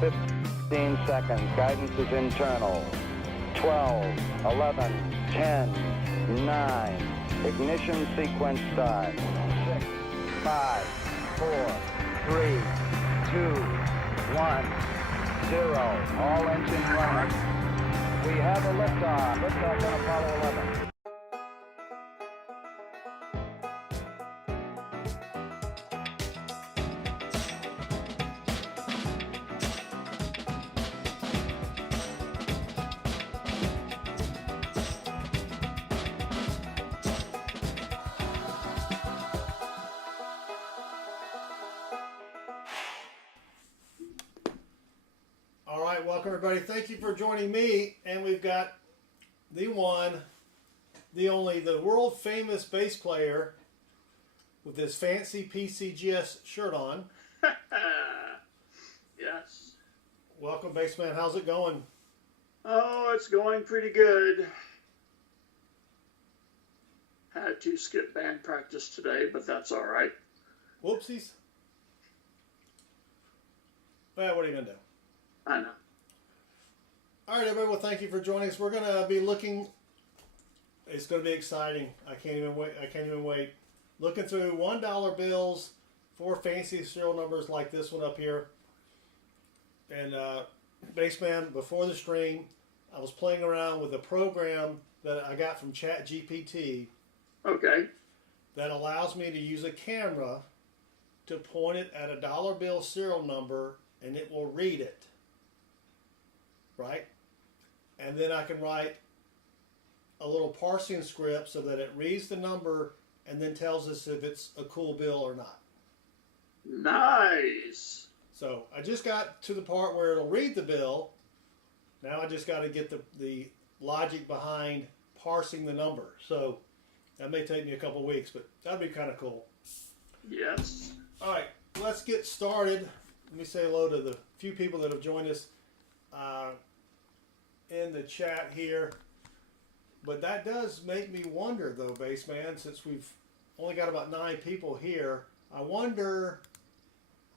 15 seconds. Guidance is internal. 12, 11, 10, 9. Ignition sequence start. 6, 5, 4, 3, 2, 1, 0. All engines running. We have a liftoff. Liftoff on Apollo 11. All right, welcome everybody. Thank you for joining me. And we've got the one, the only, the world famous bass player with his fancy PCGS shirt on. Yes. Welcome, Bassman. How's it going? Oh, it's going pretty good. Had to skip band practice today, but that's all right. Whoopsies. Well, what are you going to do? I know. All right, everybody. Well, thank you for joining us. We're going to be looking. It's going to be exciting. I can't even wait. I can't even wait. Looking through $1 bills for fancy serial numbers like this one up here. And Bassman, before the stream, I was playing around with a program that I got from ChatGPT. Okay. That allows me to use a camera to point it at a dollar bill serial number, and it will read it. Right? And then I can write a little parsing script so that it reads the number and then tells us if it's a cool bill or not. Nice. So I just got to the part where it'll read the bill. Now I just got to get the logic behind parsing the number. So that may take me a couple weeks, but that'd be kind of cool. Yes. All right, let's get started. Let me say hello to the few people that have joined us in the chat here. But that does make me wonder, though, Bassman, since we've only got about 9 people here, I wonder...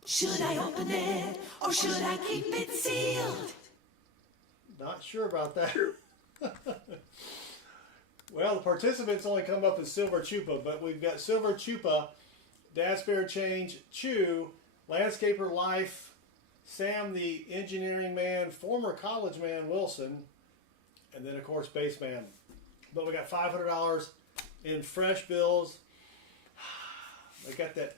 Should I open it or should I keep it sealed? Not sure about that. Sure. Well, the participants only come up as Silver Chupa, but we've got Silver Chupa, Dad Spare Change, Chew, Landscaper Life, Sam the Engineering Man, former college man Wilson, and then of course Bassman. But we got $500 in fresh bills. I got that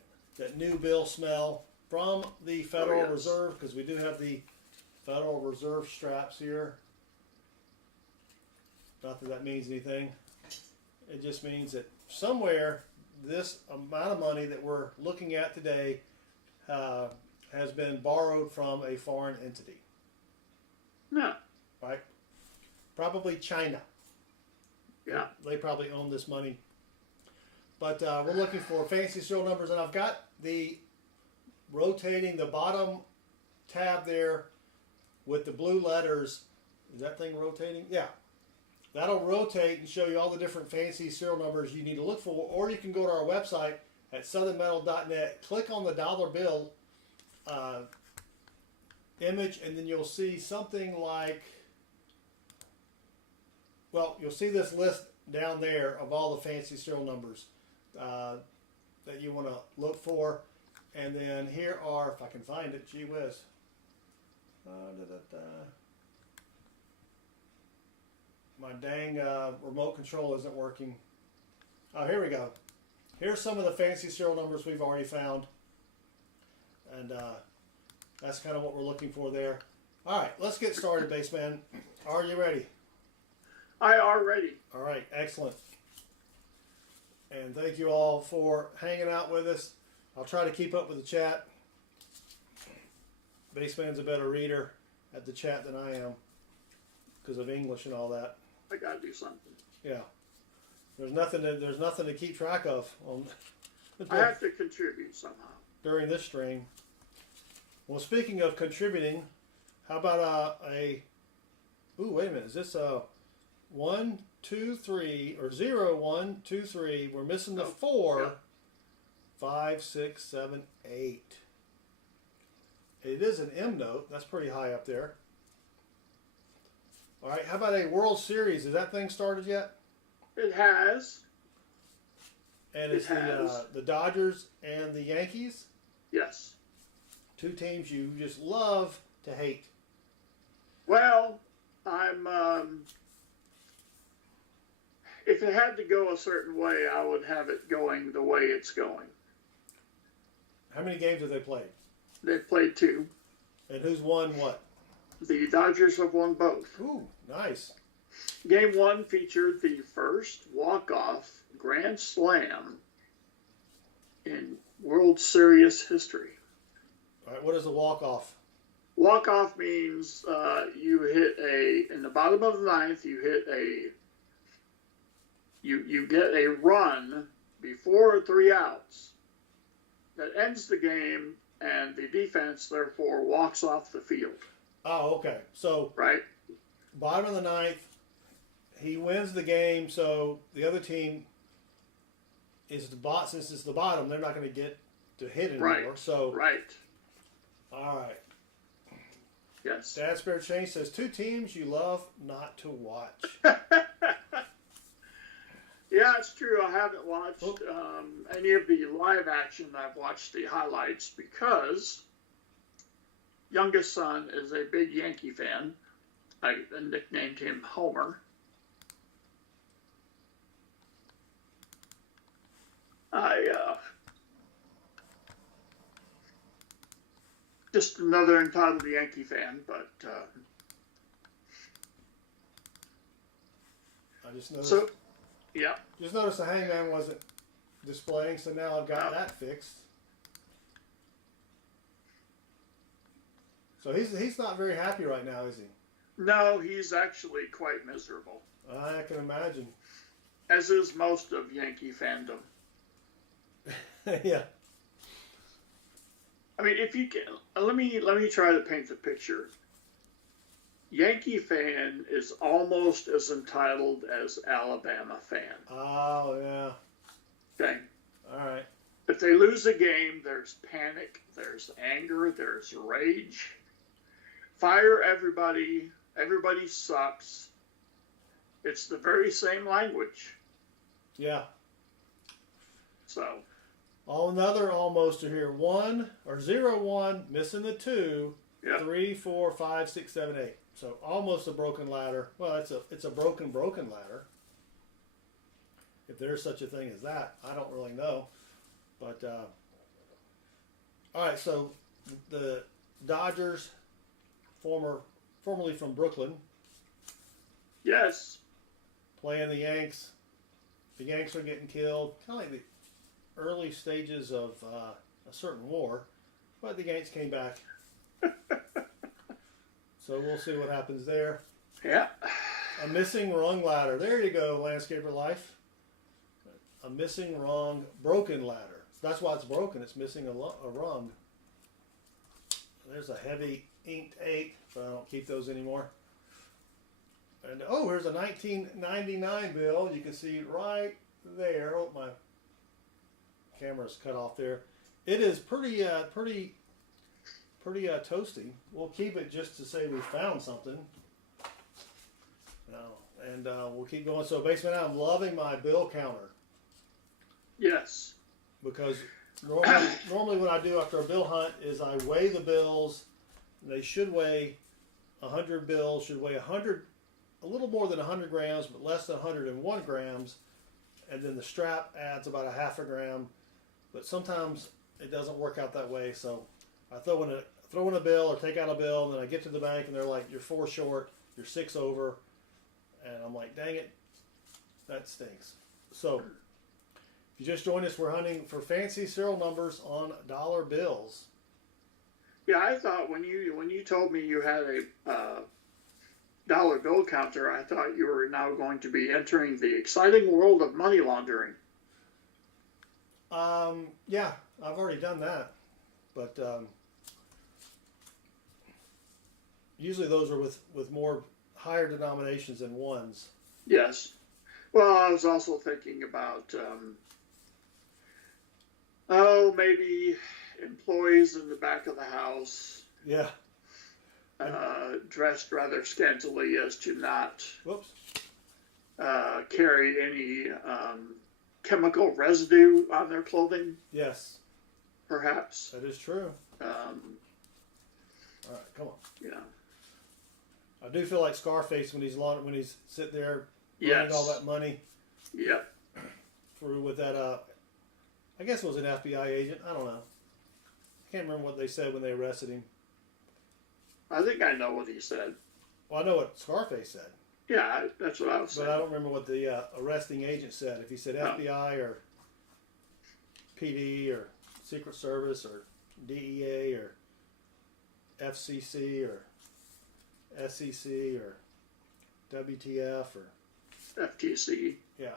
new bill smell from the Federal Reserve, because we do have the Federal Reserve straps here. Not that that means anything. It just means that somewhere this amount of money that we're looking at today has been borrowed from a foreign entity. Yeah. Right? Probably China. Yeah. They probably own this money. But we're looking for fancy serial numbers, and I've got the rotating the bottom tab there with the blue letters. Is that thing rotating? Yeah. That'll rotate and show you all the different fancy serial numbers you need to look for, or you can go to our website at southernmetal.net, click on the dollar bill image, and then you'll see something like, well, you'll see this list down there of all the fancy serial numbers that you want to look for. And then here are, if I can find it, gee whiz. My dang remote control isn't working. Oh, here we go. Here's some of the fancy serial numbers we've already found. And that's kind of what we're looking for there. All right, let's get started, Bassman. Are you ready? I are ready. All right, excellent. And thank you all for hanging out with us. I'll try to keep up with the chat. Bassman's a better reader at the chat than I am because of English and all that. I gotta do something. Yeah. There's nothing to keep track of on I have to contribute somehow. during this stream. Well, speaking of contributing, how about ooh, wait a minute. Is this 1, 2, 3 or 0, 1, 2, 3? We're missing the 4. Yeah. 5, 6, 7, 8. It is an M note. That's pretty high up there. All right, how about a World Series? Is that thing started yet? It has. And it's the Dodgers and the Yankees? Yes. Two teams you just love to hate. Well, if it had to go a certain way, I would have it going the way it's going. How many games have they played? They've played 2. And who's won what? The Dodgers have won both. Ooh, nice. Game 1 featured the first walk-off grand slam in World Series history. All right, what is a walk-off? Walk-off means you hit in the bottom of the ninth, you get a run before 3 outs that ends the game, and the defense, therefore, walks off the field. Oh, okay. So, right? Bottom of the ninth, he wins the game, so the other team is since it's the bottom, they're not going to get to hit anymore. Right. So, right. All right. Yes. Dad Spare Change says 2 teams you love not to watch. Yeah, it's true. I haven't watched any of the live action. I've watched the highlights because youngest son is a big Yankee fan. I nicknamed him Homer. Just another entitled Yankee fan, but I just noticed. so. Yeah. Just noticed the hangman wasn't displaying, so now I've got that fixed. So he's not very happy right now, is he? No, he's actually quite miserable. I can imagine. As is most of Yankee fandom. Yeah. I mean, if you can, let me try to paint the picture. Yankee fan is almost as entitled as Alabama fan. Oh, yeah. Okay. All right. If they lose a game, there's panic, there's anger, there's rage. Fire everybody. Everybody sucks. It's the very same language. Yeah. So. Another almost here. 1 or 0, 1, missing the 2. Yep. 3, 4, 5, 6, 7, 8. So almost a broken ladder. Well, it's a broken ladder. If there's such a thing as that, I don't really know. But all right. So the Dodgers, formerly from Brooklyn. Yes. Playing the Yanks. The Yanks are getting killed. Kind of like the early stages of a certain war, but the Yanks came back. So we'll see what happens there. Yeah. A missing rung ladder. There you go, Landscaper Life. A missing rung, broken ladder. So that's why it's broken. It's missing a rung. There's a heavy inked 8, but I don't keep those anymore. And oh, here's a 1999 bill. You can see it right there. Oh, my camera's cut off there. It is pretty toasty. We'll keep it just to say we found something. And we'll keep going. So basically now I'm loving my bill counter. Yes. Because normally what I do after a bill hunt is I weigh the bills. They should weigh 100 bills, should weigh a little more than 100 grams, but less than 101 grams. And then the strap adds about a half a gram. But sometimes it doesn't work out that way. So I throw in a bill or take out a bill, and then I get to the bank and they're like, you're 4 short, you're 6 over. And I'm like, dang it, that stinks. So if you just joined us, we're hunting for fancy serial numbers on dollar bills. Yeah, I thought when you told me you had a dollar bill counter, I thought you were now going to be entering the exciting world of money laundering. Yeah, I've already done that. But usually those are with more higher denominations than ones. Yes. Well, I was also thinking about, maybe employees in the back of the house Yeah. Dressed rather scantily as to not Whoops. carry any chemical residue on their clothing, Yes, perhaps. that is true. All right, come on. You know. I do feel like Scarface when he's sitting there Yes. running all that money Yep. through with that. I guess it was an FBI agent. I don't know. I can't remember what they said when they arrested him. I think I know what he said. Well, I know what Scarface said, Yeah, that's what I was saying. but I don't remember what the arresting agent said. If he said FBI or PD or Secret Service or DEA or FCC or SEC or WTF or FTC. yeah.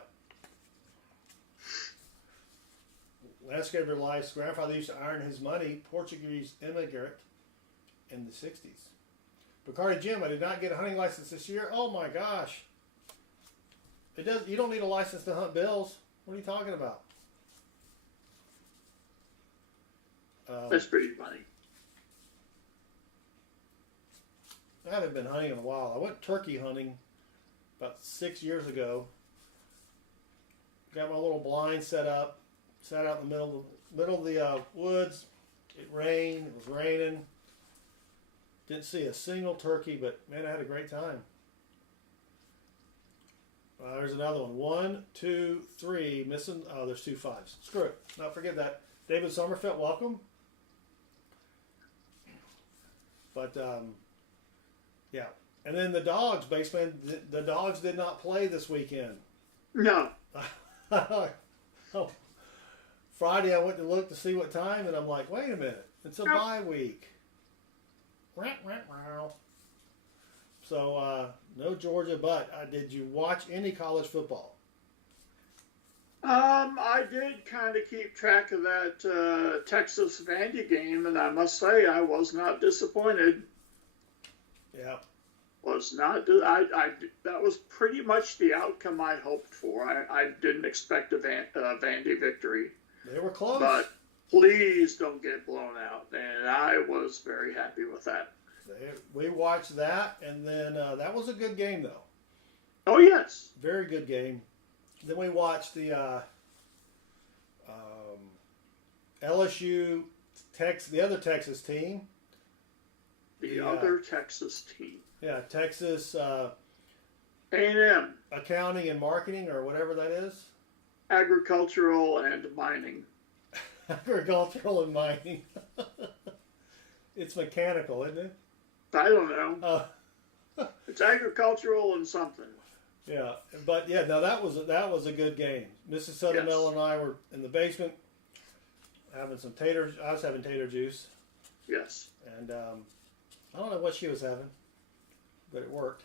Landscaper Life's grandfather used to iron his money. Portuguese immigrant in the 60s. Bacardi Jim, I did not get a hunting license this year. Oh my gosh. It does. You don't need a license to hunt bills. What are you talking about? That's pretty funny. I haven't been hunting in a while. I went turkey hunting about 6 years ago. Got my little blind set up. Sat out in the middle of the woods. It rained. It was raining. Didn't see a single turkey, but man, I had a great time. There's another one. 1, 2, 3. Missing. Oh, there's 2 5s. Screw it. Not forget that. David Sommerfeld, welcome. But yeah. And then the dogs, Baseman. The dogs did not play this weekend. No. Oh. Friday I went to look to see what time, and I'm like, wait a minute, it's a bye week. So no Georgia, but did you watch any college football? I did kind of keep track of that Texas Vandy game, and I must say I was not disappointed. Yeah. Was not. That was pretty much the outcome I hoped for. I didn't expect a Vandy victory. They were close. But please don't get blown out. And I was very happy with that. We watched that, and then that was a good game, though. Oh, yes. Very good game. Then we watched the LSU, the other Texas team. The other Texas team. Yeah, Texas A&M. Accounting and Marketing, or whatever that is. Agricultural and mining. Agricultural and mining. It's mechanical, isn't it? I don't know. It's agricultural and something. Yeah, but yeah, no, that was a good game. Mrs. Southern Mel and I were in the basement having some taters. I was having tater juice. Yes. And I don't know what she was having, but it worked.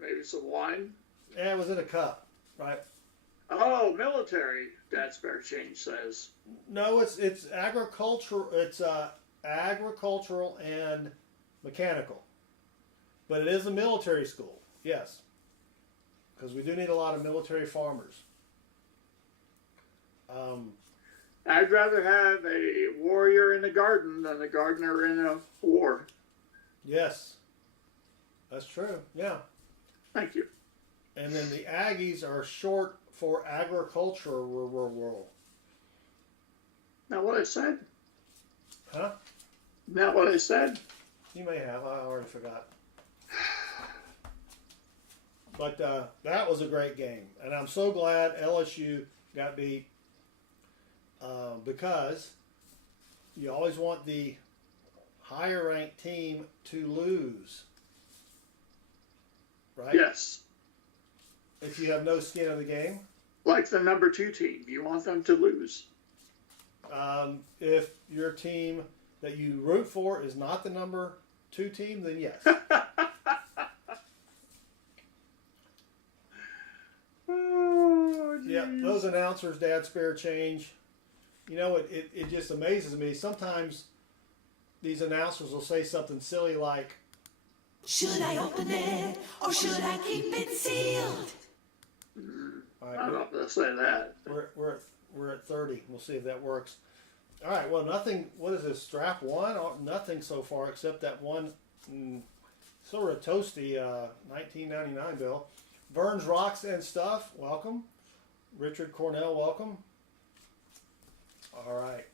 Maybe some wine. Yeah, it was in a cup, right? Oh, military. That's Bear Change says. No, it's agricultural. It's agricultural and mechanical, but it is a military school. Yes, because we do need a lot of military farmers. I'd rather have a warrior in the garden than a gardener in a war. Yes, that's true. Yeah. Thank you. And then the Aggies are short for agricultural rural. Not what I said? Huh? Not what I said? You may have. I already forgot. But that was a great game. And I'm so glad LSU got beat because you always want the higher ranked team to lose. Right? Yes. If you have no skin in the game. Like the number 2 team. You want them to lose. If your team that you root for is not the number 2 team, then yes. Oh, yeah, those announcers, Dad, spare change. You know, it just amazes me. Sometimes these announcers will say something silly like, Should I open it or should I keep it sealed? all right, I'm not going to say that. we're at 30. We'll see if that works. All right, well, nothing. What is this? Strap one? Oh, nothing so far except that one sort of toasty 1999 bill. Vern's Rocks and Stuff. Welcome. Richard Cornell. Welcome. All right.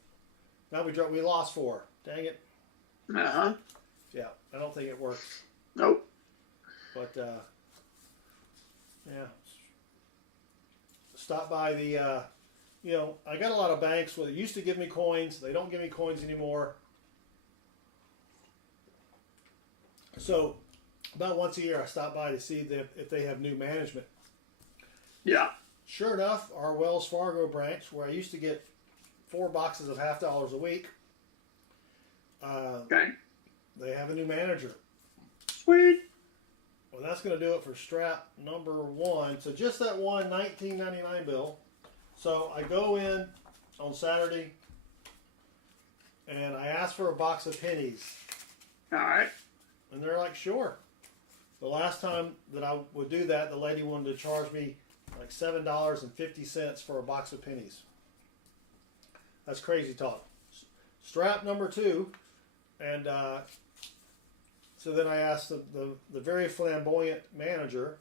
Now we lost 4. Dang it. Uh-huh. Yeah, I don't think it works. Nope. But yeah. Stop by the. I got a lot of banks where they used to give me coins. They don't give me coins anymore. So about once a year I stop by to see if they have new management. Yeah. Sure enough, our Wells Fargo branch, where I used to get 4 boxes of $half a week, Okay. they have a new manager. Sweet. Well, that's going to do it for strap number 1. So just that one 1999 bill. So I go in on Saturday and I ask for a box of pennies. All right. And they're like, sure. The last time that I would do that, the lady wanted to charge me like $7.50 for a box of pennies. That's crazy talk. Strap number 2. And so then I asked the very flamboyant manager,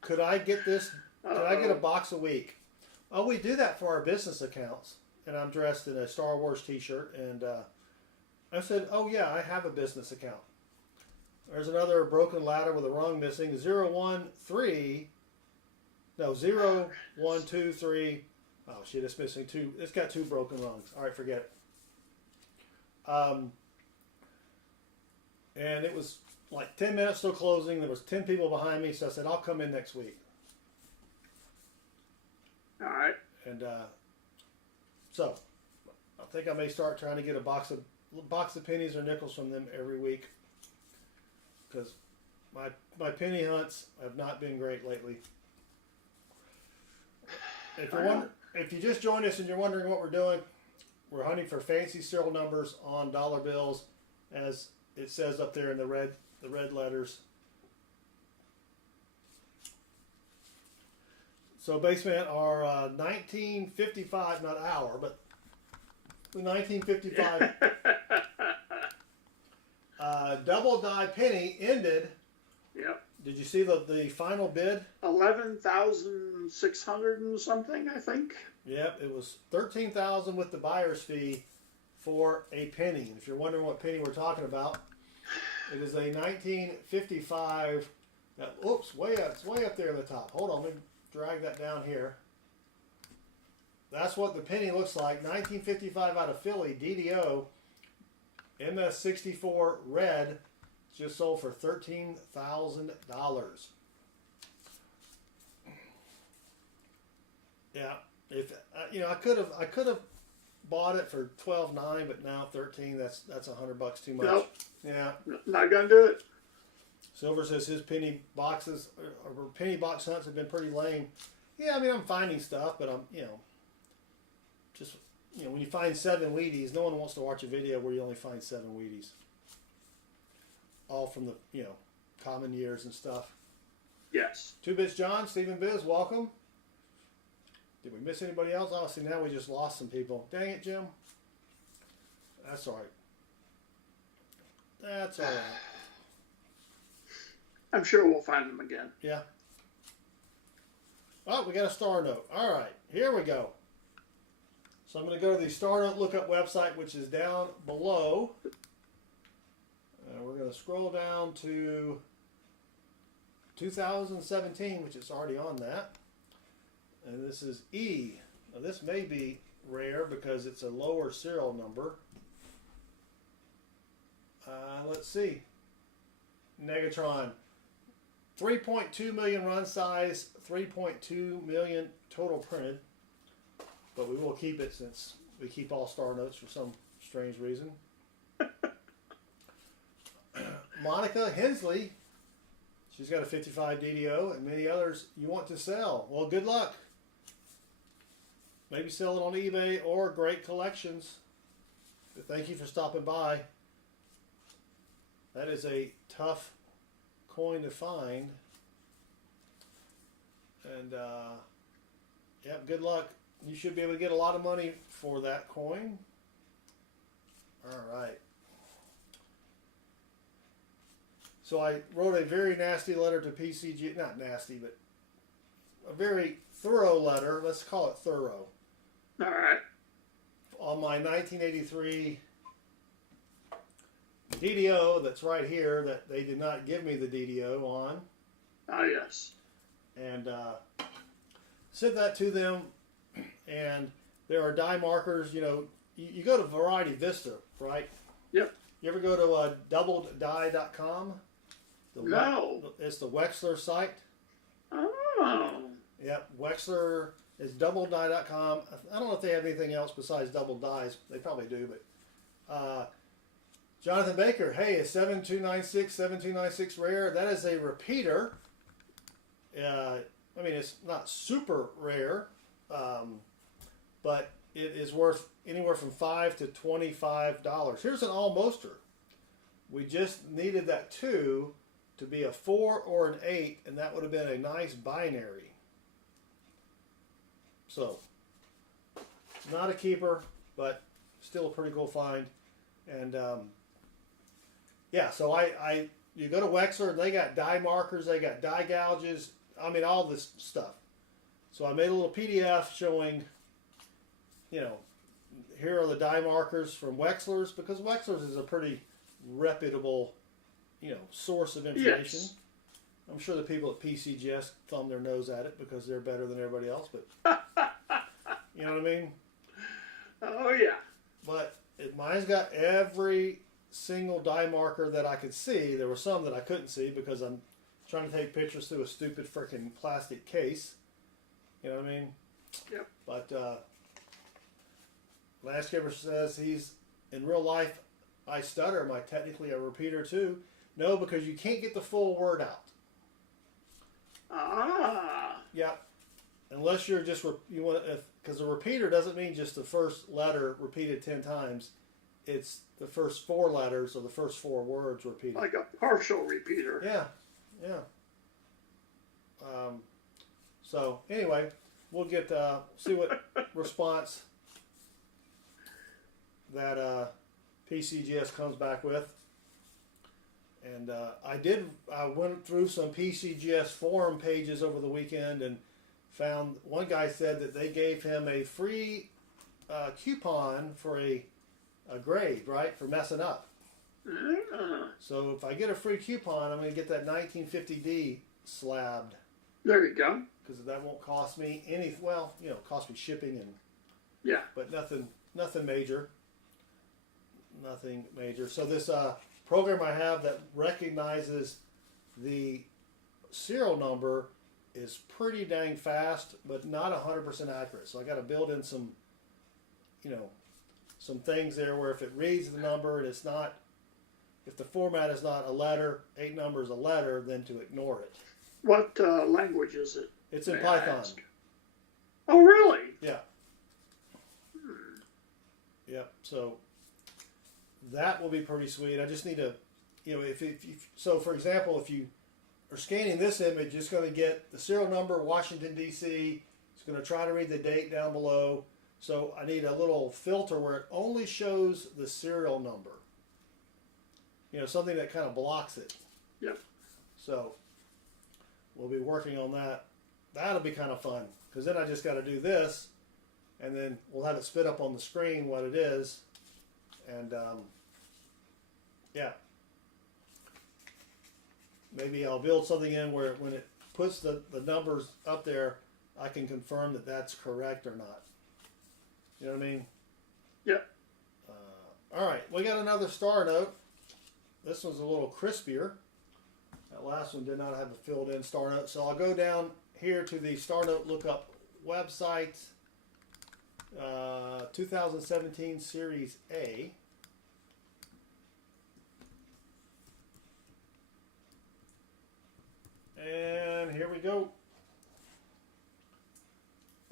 could I get this? Could I get a box a week? Oh, we do that for our business accounts. And I'm dressed in a Star Wars t-shirt. And I said, oh, yeah, I have a business account. There's another broken ladder with a rung missing. 013. No, 0123. Oh, shit, it's missing 2. It's got 2 broken rungs. All right, forget it. And it was like 10 minutes till closing. There was 10 people behind me. So I said, I'll come in next week. All right. And so I think I may start trying to get a box of pennies or nickels from them every week, because my penny hunts have not been great lately. If you just joined us and you're wondering what we're doing, we're hunting for fancy serial numbers on dollar bills, as it says up there in the red letters. So basement, our 1955, not our, but the 1955 double die penny ended. Yep. Did you see the final bid? 11,600 and something, I think. Yep, it was 13,000 with the buyer's fee for a penny. And if you're wondering what penny we're talking about, it is a 1955. Oops, it's way up there in the top. Hold on, let me drag that down here. That's what the penny looks like. 1955 out of Philly, DDO, MS64 red, just sold for $13,000. Yeah, if I could have bought it for $12,900, but now $13,000. That's $100 too much. Nope. Yeah, Not gonna do it. Silver says his penny boxes or penny box hunts have been pretty lame. Yeah, I mean, I'm finding stuff, but I'm just when you find 7 Wheaties, no one wants to watch a video where you only find 7 Wheaties. All from the common years and stuff. Yes. 2Bits John, Stephen Biz, welcome. Did we miss anybody else? Oh, see, now we just lost some people. Dang it, Jim. That's all right. That's all right. I'm sure we'll find them again. Yeah. Oh, we got a star note. All right, here we go. So I'm going to go to the star note lookup website, which is down below. We're going to scroll down to 2017, which is already on that. And this is E. Now, this may be rare because it's a lower serial number. Let's see. Negatron. 3.2 million run size, 3.2 million total printed. But we will keep it since we keep all star notes for some strange reason. Monica Hensley. She's got a 55 DDO and many others you want to sell. Well, good luck. Maybe sell it on eBay or Great Collections. But thank you for stopping by. That is a tough coin to find. And, yeah, good luck. you should be able to get a lot of money for that coin. All right. So I wrote a very nasty letter to PCG, not nasty, but a very thorough letter. Let's call it thorough. All right. On my 1983 DDO that's right here that they did not give me the DDO on. Ah, yes. And sent that to them. And there are die markers. You know, you go to Variety Vista, right? Yep. You ever go to doubleddie.com? No. It's the Wexler site. Oh. Yep, Wexler is doubleddie.com. I don't know if they have anything else besides double dies. They probably do, but Jonathan Baker, hey, is 7296 rare? That is a repeater. I mean, it's not super rare, but it is worth anywhere from $5 to $25. Here's an almoster. We just needed that 2 to be a 4 or an 8, and that would have been a nice binary. So, not a keeper, but still a pretty cool find. And yeah, so you go to Wexler, they got die markers, they got die gouges, I mean all this stuff. So I made a little PDF showing, you know, here are the die markers from Wexler's, because Wexler's is a pretty reputable, you know, source of information. Yes. I'm sure the people at PCGS thumb their nose at it because they're better than everybody else, but you know what I mean? Oh, yeah. But mine's got every single die marker that I could see. There were some that I couldn't see because I'm trying to take pictures through a stupid freaking plastic case. You know what I mean? Yep. But Landscaper says he's, in real life, I stutter. Am I technically a repeater too? No, because you can't get the full word out. Ah. Yep. Unless you're just, you want, because a repeater doesn't mean just the first letter repeated 10 times. It's the first 4 letters or the first 4 words repeated. Like a partial repeater. Yeah, yeah. So anyway, we'll get see what response that PCGS comes back with. And I went through some PCGS forum pages over the weekend and found one guy said that they gave him a free coupon for a grade, right, for messing up. So if I get a free coupon, I'm going to get that 1950D slabbed. There you go. Because that won't cost me any, well, you know, cost me shipping and, Yeah. but nothing major. Nothing major. So this program I have that recognizes the serial number is pretty dang fast, but not 100% accurate. So I got to build in some, you know, some things there where if it reads the number and it's not, if the format is not a letter, 8 numbers a letter, then to ignore it. What language is it? It's in May I Python. ask? Oh, really? Yeah. Yeah. So that will be pretty sweet. I just need to, you know, if so for example, if you are scanning this image, it's going to get the serial number, Washington, D.C. It's going to try to read the date down below. So I need a little filter where it only shows the serial number. You know, something that kind of blocks it. Yep. So we'll be working on that. That'll be kind of fun because then I just got to do this, and then we'll have it spit up on the screen what it is, and yeah, maybe I'll build something in where when it puts the numbers up there, I can confirm that that's correct or not. You know what I mean? Yep. All right, we got another star note. This one's a little crispier. That last one did not have a filled-in star note, so I'll go down here to the Star Note Lookup website, 2017 Series A. And here we go.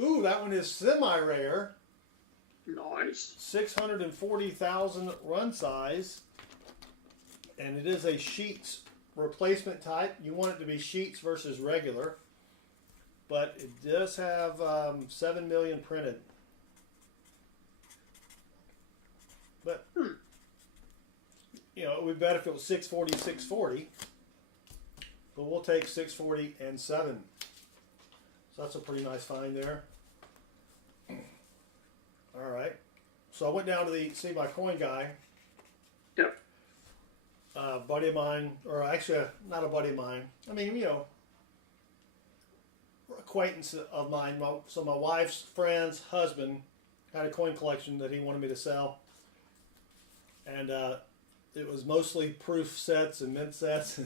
Ooh, that one is semi-rare. Nice. 640,000 run size. And it is a sheets replacement type. You want it to be sheets versus regular. but it does have 7 million printed. But you know, it would be better if it was 640, 640. But we'll take 640 and 7. So that's a pretty nice find there. All right. So I went down to see my coin guy. Yep. Buddy of mine, or actually not a buddy of mine. I mean, you know, acquaintance of mine. So my wife's friend's husband had a coin collection that he wanted me to sell. And it was mostly proof sets and mint sets.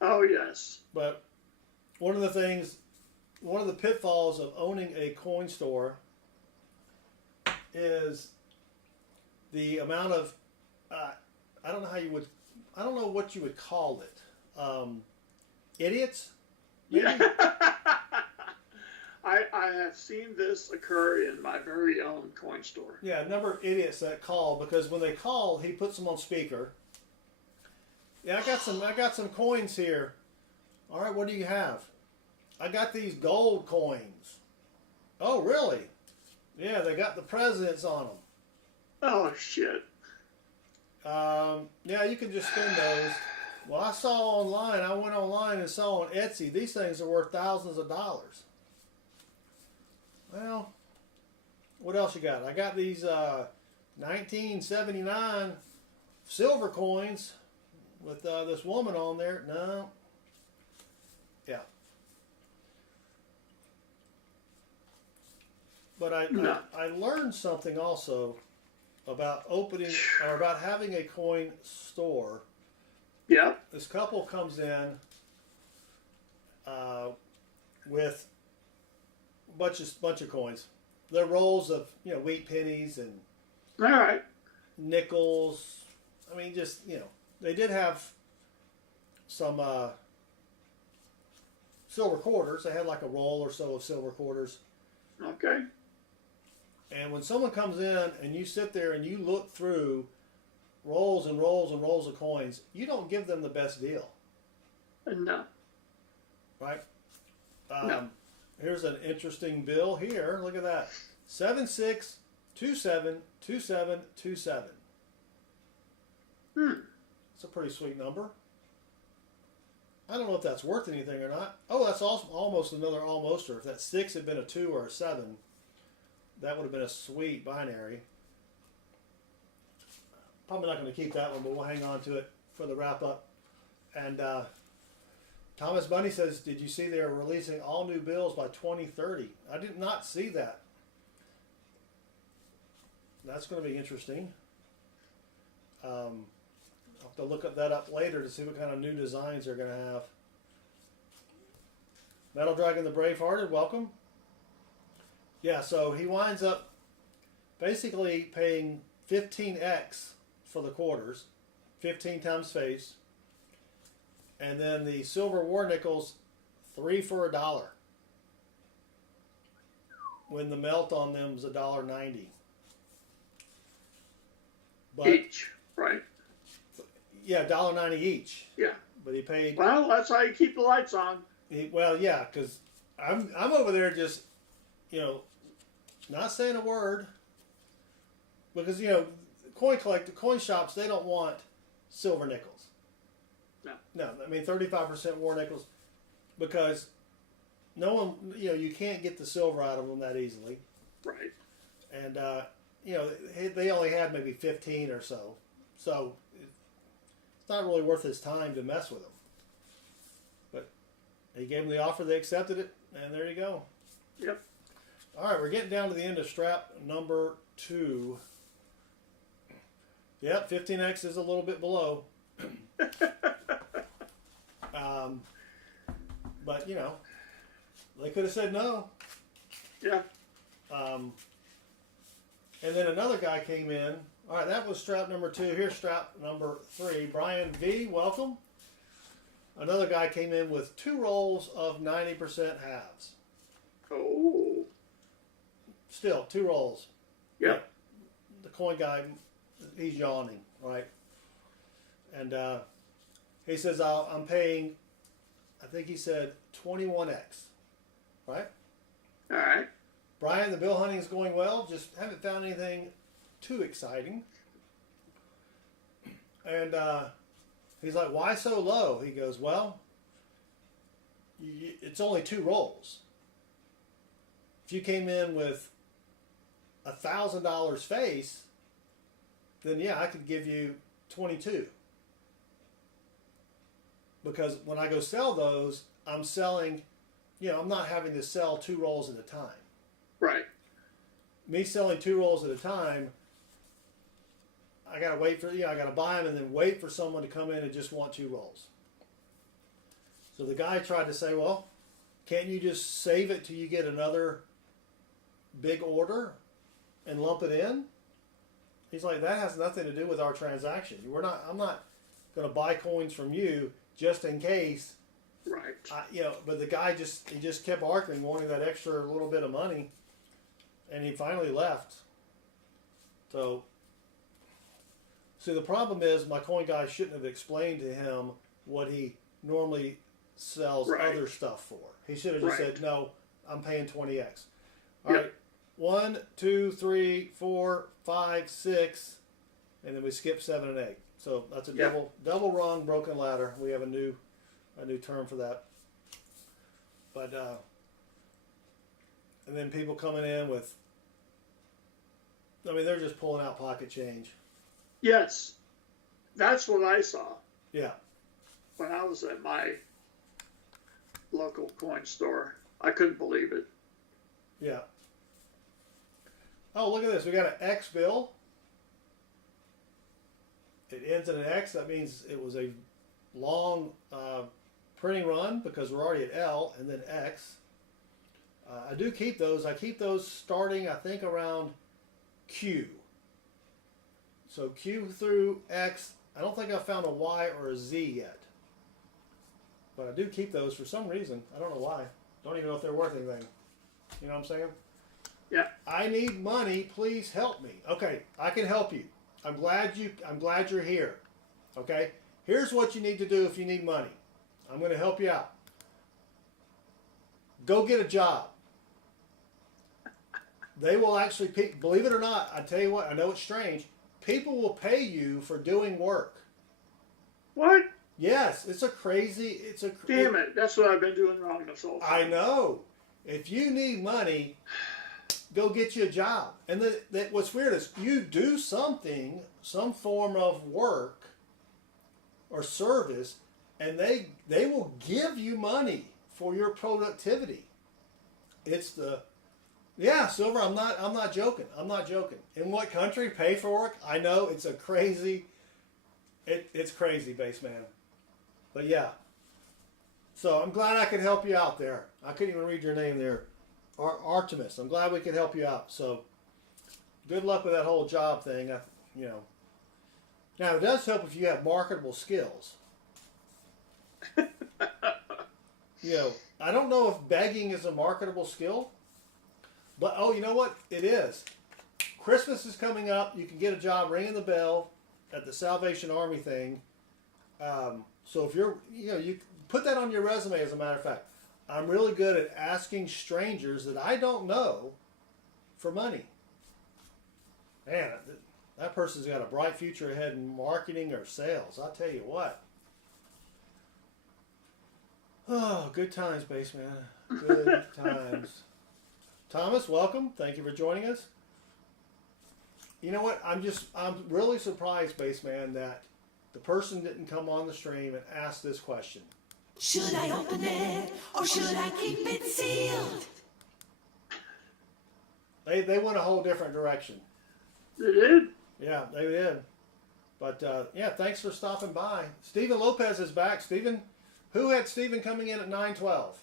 Oh, yes. But one of the pitfalls of owning a coin store is the amount of, I don't know what you would call it. Idiots? Maybe? Yeah. I have seen this occur in my very own coin store. Yeah, a number of idiots that call, because when they call, he puts them on speaker. Yeah, I got some coins here. All right, what do you have? I got these gold coins. Oh, really? Yeah, they got the presidents on them. Oh, shit. Yeah, you can just spend those. Well, I went online and saw on Etsy, these things are worth thousands of dollars. Well, what else you got? I got these 1979 silver coins with this woman on there. No. Yeah. But I learned something also about opening, or about having a coin store. Yeah. This couple comes in with a bunch of coins. They're rolls of, you know, wheat pennies and All right. nickels. I mean, just, you know, they did have some silver quarters. They had like a roll or so of silver quarters. Okay. And when someone comes in and you sit there and you look through rolls and rolls and rolls of coins, you don't give them the best deal. No. Right? No. Here's an interesting bill here. Look at that. 76272727. It's a pretty sweet number. I don't know if that's worth anything or not. Oh, that's also almost another almoster. If that 6 had been a 2 or a 7, that would have been a sweet binary. Probably not going to keep that one, but we'll hang on to it for the wrap up. And Thomas Bunny says, did you see they're releasing all new bills by 2030? I did not see that. That's going to be interesting. I'll have to look that up later to see what kind of new designs they're going to have. Metal Dragon the Bravehearted, welcome. Yeah, so he winds up basically paying 15x for the quarters, 15 times face, and then the silver war nickels, 3 for $1. When the melt on them is $1.90. But Each, right? yeah, $1.90 each. Yeah. But he paid. Well, that's how you keep the lights on. Well, yeah, because I'm over there just, you know, not saying a word, because, you know, coin shops, they don't want silver nickels. No, I mean 35% war nickels, because no one, you know, you can't get the silver out of them that easily. Right. And you know, they only had maybe 15 or so, so it's not really worth his time to mess with them. But he gave them the offer, they accepted it, and there you go. Yep. All right, we're getting down to the end of strap number 2. Yep, 15x is a little bit below. But, you know, they could have said no. Yeah. And then another guy came in. All right, that was strap number 2. Here's strap number 3. Brian V, welcome. Another guy came in with 2 rolls of 90% halves. Oh. Still, 2 rolls. Yeah. The coin guy, he's yawning, right? And he says, I'm paying I think he said 21x, right? All right. Brian, the bill hunting is going well. Just haven't found anything too exciting. And he's like, why so low? He goes, well, it's only 2 rolls. If you came in with $1,000 face, then yeah, I could give you 22. Because when I go sell those, I'm selling, I'm not having to sell 2 rolls at a time. Right. Me selling 2 rolls at a time, I gotta wait for, I gotta buy them and then wait for someone to come in and just want 2 rolls. So the guy tried to say, well, can't you just save it till you get another big order and lump it in? He's like, that has nothing to do with our transaction. I'm not gonna buy coins from you just in case. Right. But the guy just kept arguing, wanting that extra little bit of money, and he finally left. So, see, the problem is my coin guy shouldn't have explained to him what he normally sells other stuff for. He should have just said, no, I'm paying 20x. All right, 1, 2, 3, 4, 5, 6, and then we skip 7 and 8. So that's a double rung broken ladder. We have a new term for that. But and then people coming in with, they're just pulling out pocket change. Yes, that's what I saw. Yeah. When I was at my local coin store, I couldn't believe it. Yeah. Oh, look at this. We got an X bill. It ends in an X. That means it was a long printing run because we're already at L and then X. I do keep those. I keep those starting, I think, around Q. So Q through X. I don't think I found a Y or a Z yet. But I do keep those for some reason. I don't know why. Don't even know if they're worth anything. You know what I'm saying? Yeah. I need money. Please help me. Okay, I can help you. I'm glad you're here. Okay? Here's what you need to do if you need money. I'm going to help you out. Go get a job. They will actually, believe it or not, I tell you what, I know it's strange. People will pay you for doing work. What? Yes, Damn it, that's what I've been doing wrong this whole time. I know. If you need money, go get you a job. And what's weird is you do something, some form of work or service, and they will give you money for your productivity. It's Silver, I'm not joking. I'm not joking. In what country pay for work? I know it's it's crazy, base man. But yeah. So I'm glad I could help you out there. I couldn't even read your name there. Artemis. I'm glad we could help you out. So good luck with that whole job thing. Now it does help if you have marketable skills. I don't know if begging is a marketable skill. But, oh, you know what? It is. Christmas is coming up. You can get a job ringing the bell at the Salvation Army thing. So if you put that on your resume, as a matter of fact. I'm really good at asking strangers that I don't know for money. Man, that person's got a bright future ahead in marketing or sales. I'll tell you what. Oh, good times, base man. Good times. Thomas, welcome. Thank you for joining us. You know what? I'm really surprised, base man, that the person didn't come on the stream and ask this question. Should I open it or should I keep it sealed? They went a whole different direction. They did? Yeah, they did. But yeah, thanks for stopping by. Stephen Lopez is back. Stephen, who had Stephen coming in at 9:12?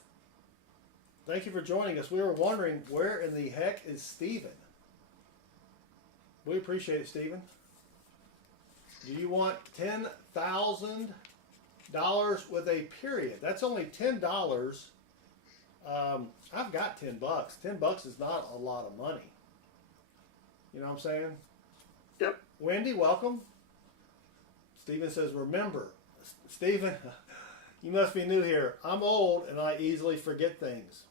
Thank you for joining us. We were wondering, where in the heck is Stephen? We appreciate it, Stephen. Do you want $10,000 with a period? That's only $10. I've got $10. $10 is not a lot of money. You know what I'm saying? Yep. Wendy, welcome. Stephen says, remember. Stephen, You must be new here. I'm old and I easily forget things.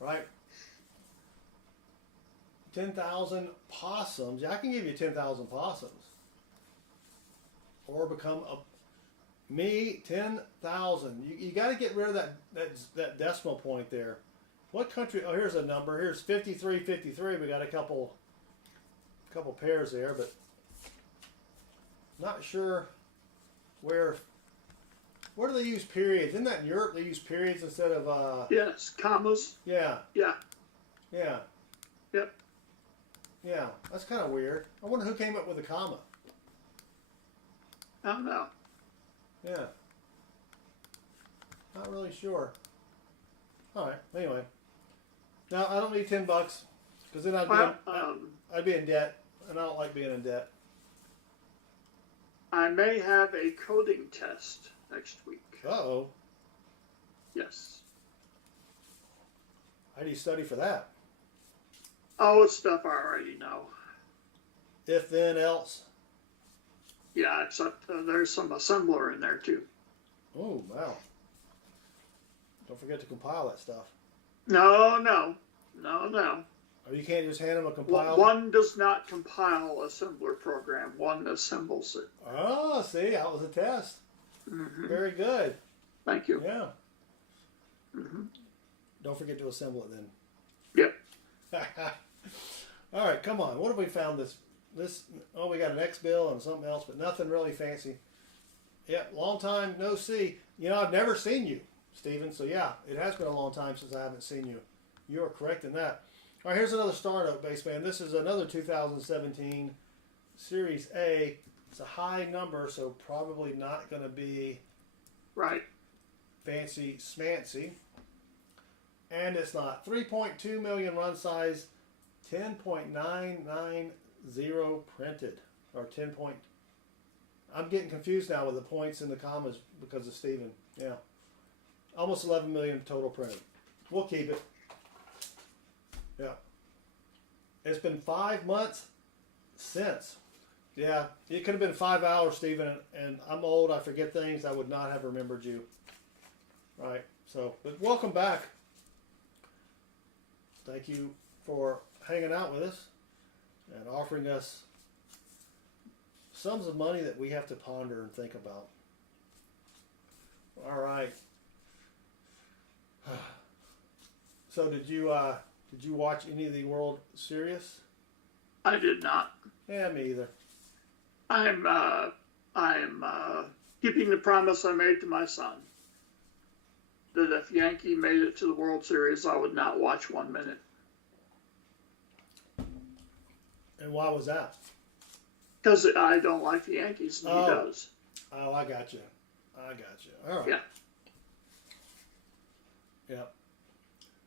Right? 10,000 possums. Yeah, I can give you 10,000 possums. Or become a... Me, 10,000. You got to get rid of that decimal point there. What country? Oh, here's a number. Here's 5353. We got a couple pairs there, but not sure where do they use periods? Isn't that in Europe they use periods instead of Yes, commas. Yeah. Yeah. Yeah. Yep. Yeah. That's kind of weird. I wonder who came up with the comma. I don't know. Yeah. Not really sure. All right. Anyway. Now I don't need $10 because then I'd be in debt, and I don't like being in debt. I may have a coding test next week. Uh-oh. Yes. How do you study for that? Oh, it's stuff I already know. If then else. Yeah, except there's some assembler in there too. Oh, wow. Don't forget to compile that stuff. No. Or you can't just hand them a compiled... One does not compile assembler program. One assembles it. Oh, see, that was a test. Mm-hmm. Very good. Thank you. Yeah. Mm-hmm. Don't forget to assemble it then. Yep. All right, come on. What have we found this? Oh, we got an X bill and something else, but nothing really fancy. Yeah, long time no see. You know, I've never seen you, Stephen. So yeah, it has been a long time since I haven't seen you. You are correct in that. All right, here's another startup base man. This is another 2017 Series A. It's a high number, so probably not going to be Right. fancy smancy. And it's not. 3.2 million run size, 10.990 printed. Or 10 point... I'm getting confused now with the points and the commas because of Stephen. Yeah. Almost 11 million total printed. We'll keep it. Yeah. It's been 5 months since. Yeah, it could have been 5 hours, Stephen, and I'm old. I forget things. I would not have remembered you. Right. So, but welcome back. Thank you for hanging out with us and offering us sums of money that we have to ponder and think about. All right. So did you watch any of the World Series? I did not. Yeah, me either. I'm keeping the promise I made to my son that if Yankee made it to the World Series, I would not watch 1 minute. And why was that? Because I don't like the Yankees, and he does. Oh, I got you. All right. Yeah. Yeah.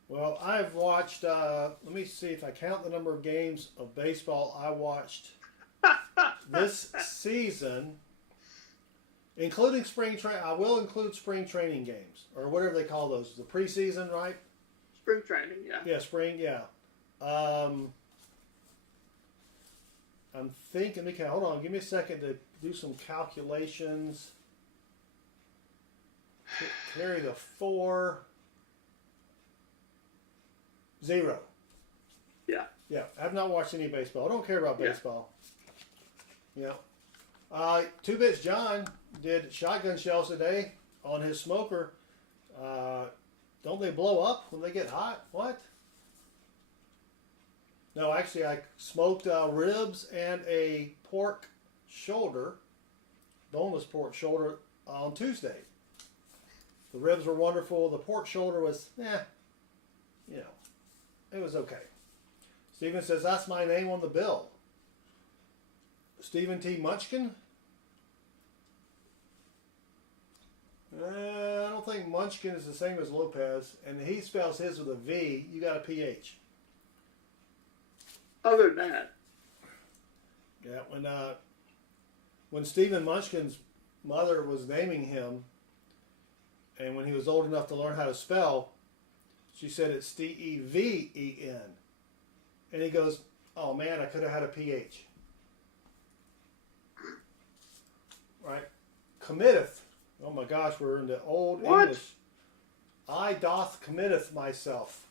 Well, I've watched, let me see if I count the number of games of baseball I watched this season, including spring training. I will include spring training games, or whatever they call those. The preseason, right? Spring training, yeah. Yeah, spring, yeah. I'm thinking, okay, hold on, give me a second to do some calculations. Carry the 4. 0. Yeah. Yeah, I have not watched any baseball. I don't care about baseball. Yeah. 2-Bits John did shotgun shells today on his smoker. Don't they blow up when they get hot? What? No, actually, I smoked ribs and a pork shoulder, boneless pork shoulder, on Tuesday. The ribs were wonderful. The pork shoulder was, it was okay. Stephen says, that's my name on the bill. Stephen T. Munchkin? I don't think Munchkin is the same as Lopez, and he spells his with a V. You got a PH. Other than that. Yeah, when Stephen Munchkin's mother was naming him, and when he was old enough to learn how to spell, she said it's Steven. And he goes, oh man, I could have had a PH. Right? Committeth Oh my gosh, we're in the old What? English. I doth committeth myself.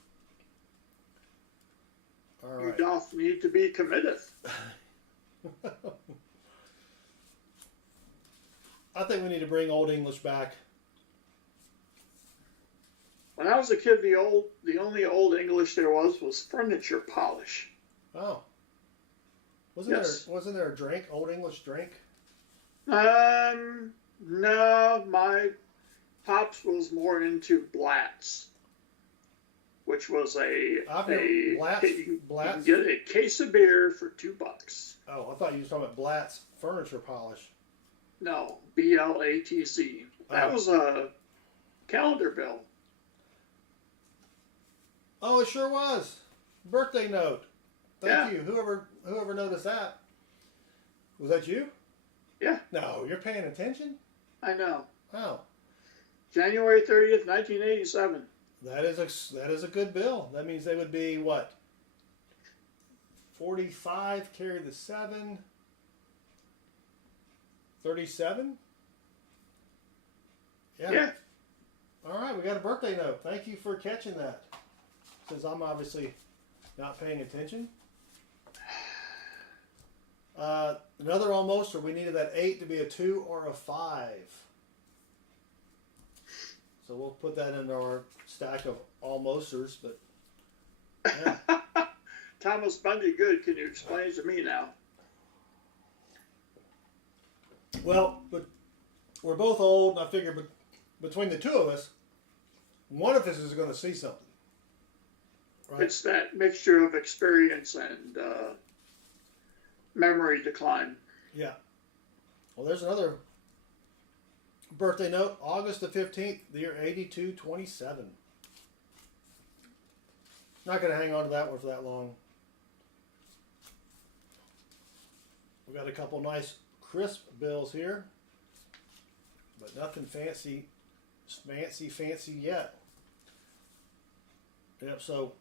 All You right. doth need to be committeth. I think we need to bring Old English back. When I was a kid, the only Old English there was furniture polish. Oh. Wasn't Yes. there a drink? Old English drink? No, my pops was more into Blatz, which was I've never Blatz. you Blatz. can get a case of beer for $2. Oh, I thought you were talking about Blatt's furniture polish. No, BLATZ. That Oh. was a calendar bill. Oh, it sure was. Birthday note. Thank Yeah. you. Whoever noticed that. Was that you? Yeah, No, you're paying attention? I know. Oh. January 30th, 1987. That is a good bill. That means they would be what? 45 carry the 7. 37? Yeah. All right, we got a birthday note. Thank you for catching that. Since I'm obviously not paying attention. Another almost, or we needed that 8 to be a 2 or a 5. So we'll put that in our stack of almosters, but yeah. Thomas Bundy, good. Can you explain it to me now? Well, but we're both old, and I figure between the two of us, one of us is going to see something. Right? It's that mixture of experience and memory decline. Yeah. Well, there's another birthday note, August the 15th, the year 8227. Not going to hang on to that one for that long. We got a couple nice crisp bills here, but nothing fancy yet. Yep. So,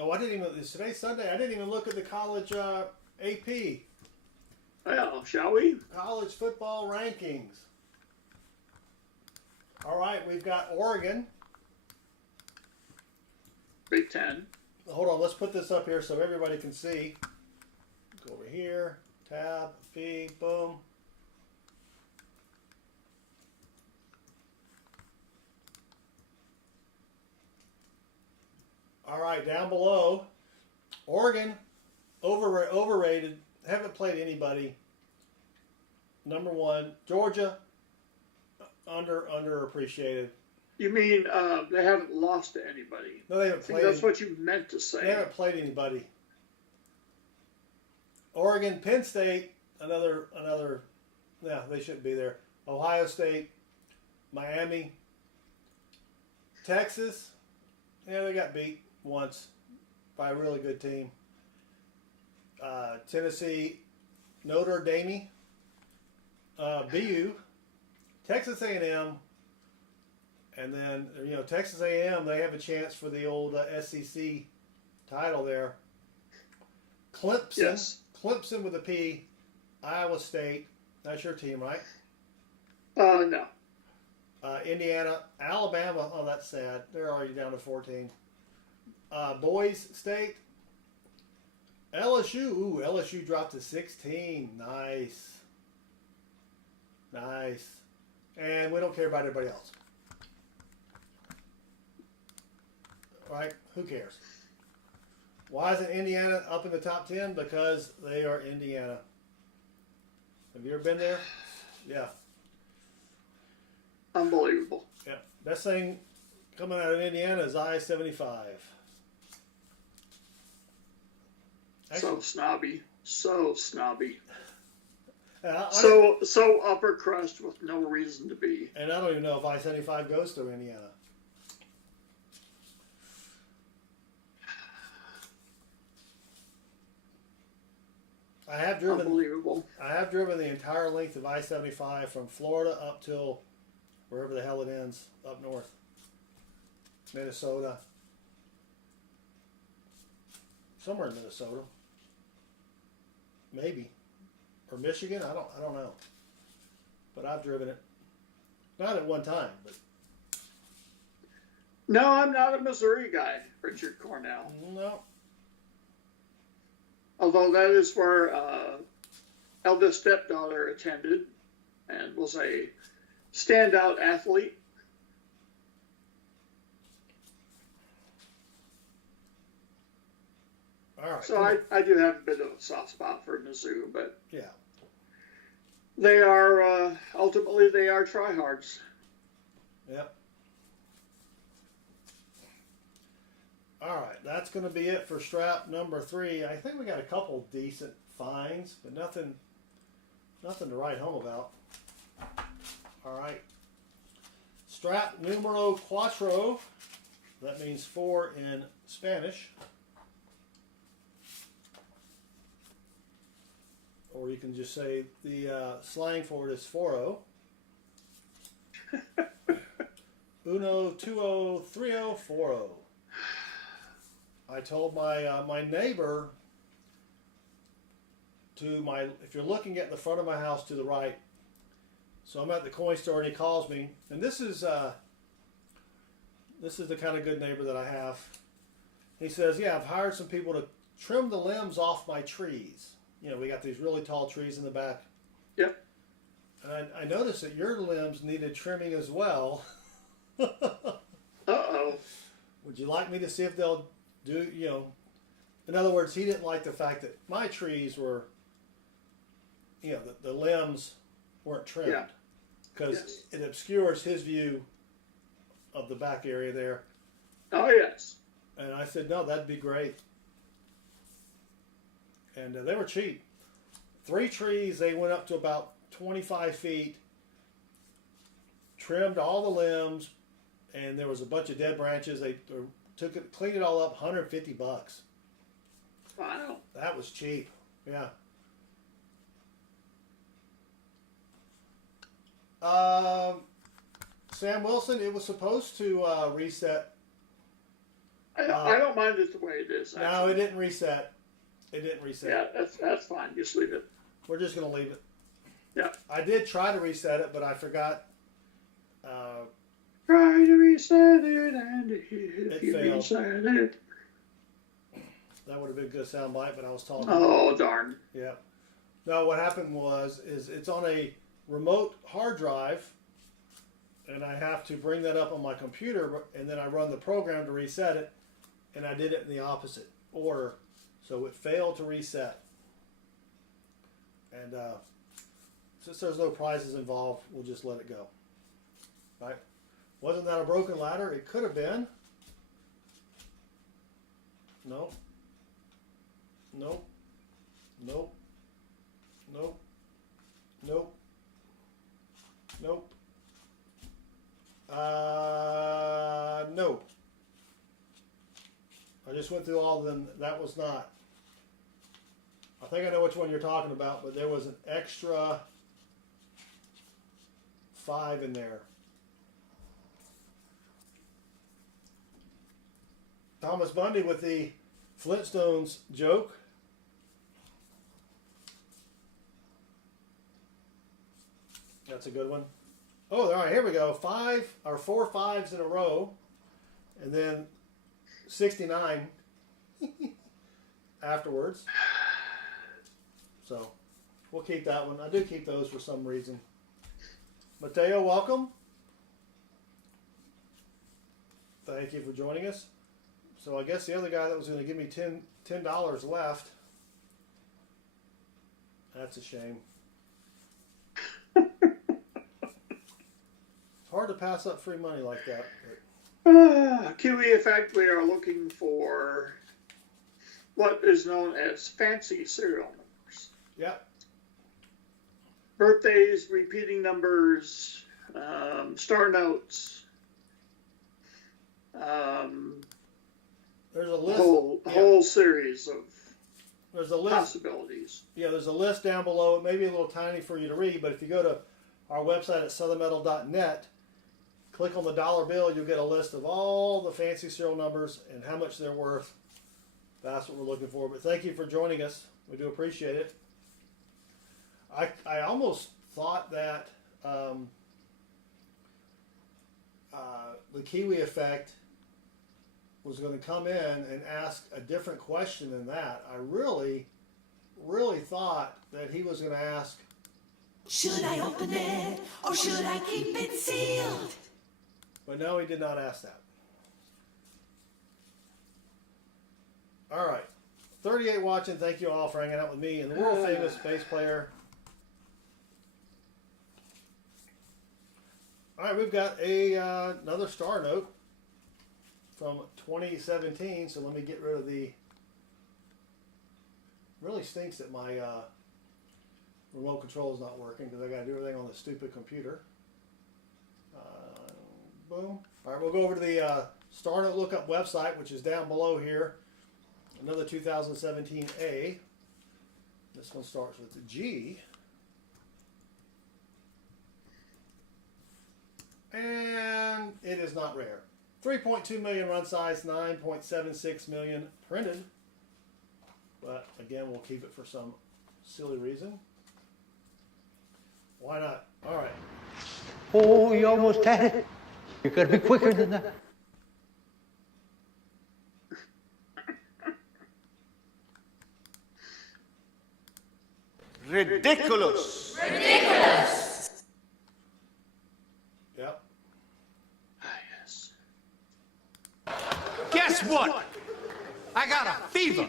I didn't even. Today's Sunday. I didn't even look at the college AP. Well, shall we? College football rankings. All right, we've got Oregon. Big Ten. Hold on, let's put this up here so everybody can see. Go over here, tab, feed, boom. All right, down below, Oregon, overrated. Haven't played anybody. Number 1, Georgia, underappreciated. You mean they haven't lost to anybody? No, they I haven't think played. that's what you meant to They say. haven't played anybody. Oregon, Penn State, another. Yeah, they shouldn't be there. Ohio State, Miami, Texas. Yeah, they got beat once by a really good team. Tennessee, Notre Dame, BU, Texas A&M, and then Texas A&M. They have a chance for the old SEC title there. Clemson, Yes. Clemson with a P, Iowa State. That's your team, right? No. Indiana, Alabama. Oh, that's sad. They're already down to 14. Boise State, LSU. Ooh, LSU dropped to 16. Nice. Nice. And we don't care about everybody else. Right? Who cares? Why isn't Indiana up in the top 10? Because they are Indiana. Have you ever been there? Yeah. Unbelievable. Yeah. Best thing coming out of Indiana is I-75. So snobby. So snobby. I So upper crust with no reason to be. and I don't even know if I-75 goes through Indiana. I have driven Unbelievable. the entire length of I-75 from Florida up till wherever the hell it ends, up north. Minnesota. Somewhere in Minnesota. Maybe. Or Michigan, I don't know. But I've driven it. Not at one time, but No, I'm not a Missouri guy, Richard Cornell. no. Although that is where eldest stepdaughter attended and was a standout athlete. All right. So I do have a bit of a soft spot for Mizzou, but Yeah. they are ultimately they are tryhards. Yep. All right, that's going to be it for strap number 3. I think we got a couple decent finds, but nothing to write home about. All right. Strap numero cuatro. That means 4 in Spanish. Or you can just say the slang for it is 4-0. 1, 2, 3, 4. I told my neighbor if you're looking at the front of my house to the right, so I'm at the coin store and he calls me, and this is the kind of good neighbor that I have. He says, yeah, I've hired some people to trim the limbs off my trees. You know, we got these really tall trees in the back. Yep. And I noticed that your limbs needed trimming as well. Uh-oh. Would you like me to see if they'll do, in other words, he didn't like the fact that my trees were, the limbs weren't trimmed. Yeah. Because it obscures his view of the back area there. Oh, yes. And I said, no, that'd be great. And they were cheap. 3 trees, they went up to about 25 feet, trimmed all the limbs, and there was a bunch of dead branches. They took it, cleaned it all up, $150. Wow. That was cheap. Yeah. Sam Wilson, it was supposed to reset. I don't mind it the way it is. Actually. No, it didn't reset. It didn't reset. Yeah, that's fine. Just leave it. We're just going to leave it. Yeah. I did try to reset it, but I forgot. Try to reset it, and if you failed. reset it. That would have been a good soundbite, but I was talking. Oh, darn. Yeah. No, what happened is it's on a remote hard drive, and I have to bring that up on my computer, and then I run the program to reset it, and I did it in the opposite order, so it failed to reset. And since there's no prizes involved, we'll just let it go. Right? Wasn't that a broken ladder? It could have been. No. Nope. Nope. Nope. Nope. Nope. No. I just went through all of them. That was not. I think I know which one you're talking about, but there was an extra 5 in there. Thomas Bundy with the Flintstones joke. That's a good one. Oh, all right, here we go. 4 5s in a row, and then 69 afterwards. So we'll keep that one. I do keep those for some reason. Mateo, welcome. Thank you for joining us. So I guess the other guy that was going to give me $10 left. That's a shame. It's hard to pass up free money like that. QE Effect, we are looking for what is known as fancy serial numbers. Yep. Birthdays, repeating numbers, star notes. There's a list. Whole series of there's a list. Possibilities. Yeah, there's a list down below. It may be a little tiny for you to read, but if you go to our website at southernmetal.net, click on the dollar bill, you'll get a list of all the fancy serial numbers and how much they're worth. That's what we're looking for. But thank you for joining us. We do appreciate it. I almost thought that the Kiwi effect was going to come in and ask a different question than that. I really thought that he was going to ask, Should I open it or should I keep it sealed? but no, he did not ask that. All right. 38 watching. Thank you all for hanging out with me and the world famous bass player. All right, we've got another star note from 2017. So let me get rid of the. Really stinks that my remote control is not working because I got to do everything on the stupid computer. Boom. All right, we'll go over to the Star Note Lookup website, which is down below here. Another 2017A. This one starts with a G. And it is not rare. 3.2 million run size, 9.76 million printed. But again, we'll keep it for some silly reason. Why not? All right. Oh, you almost had it. You gotta be quicker than that. Ridiculous. Yep. Yes. Guess what? I got a fever.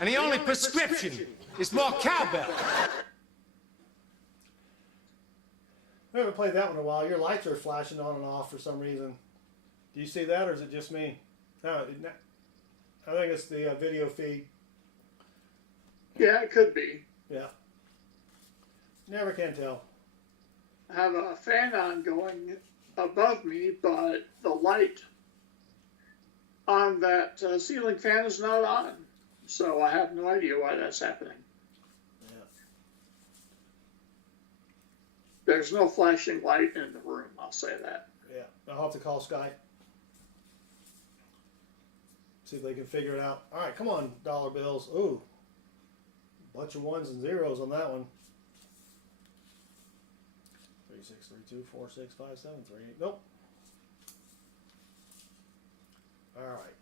And the only prescription is more cowbell. I haven't played that one in a while. Your lights are flashing on and off for some reason. Do you see that, or is it just me? No, I think it's the video feed. Yeah, it could be. Yeah. Never can tell. I have a fan on going above me, but the light on that ceiling fan is not on. So I have no idea why that's happening. Yeah. There's no flashing light in the room, I'll say that. Yeah. I'll have to call Skype. See if they can figure it out. All right, come on, dollar bills. Ooh. Bunch of ones and zeros on that one. 3, 6, 3, 2, 4, 6, 5, 7, 3, 8. Nope. All right.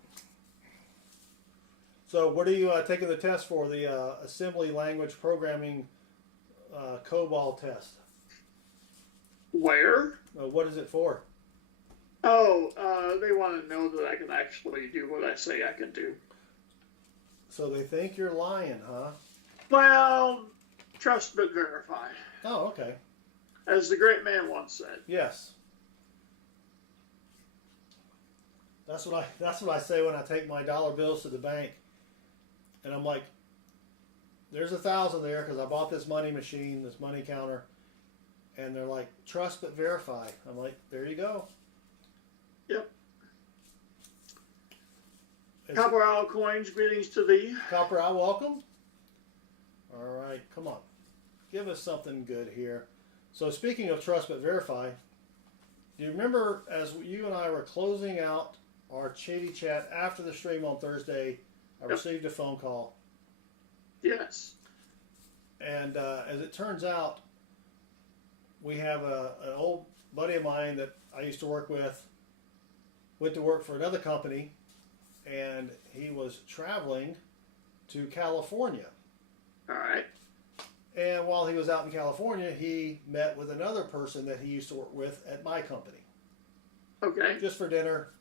So what are you taking the test for? The assembly language programming COBOL test. Where? What is it for? Oh, they want to know that I can actually do what I say I can do. So they think you're lying, huh? Well, trust but verify. Oh, okay. As the great man once said. Yes. That's what I say when I take my dollar bills to the bank, and I'm like, "There's 1,000 there because I bought this money machine, this money counter," and they're like, "Trust but verify." I'm like, "There you go." Yep. It's Copper Owl Coins, greetings to thee. Copper, I welcome. All right, come on, give us something good here. So speaking of trust but verify, do you remember as you and I were closing out our chitty chat after the stream on Thursday, I received a phone call. Yes. And as it turns out, we have an old buddy of mine that I used to work with, went to work for another company, and he was traveling to California. All right. And while he was out in California, he met with another person that he used to work with at my company. Okay. Just for dinner.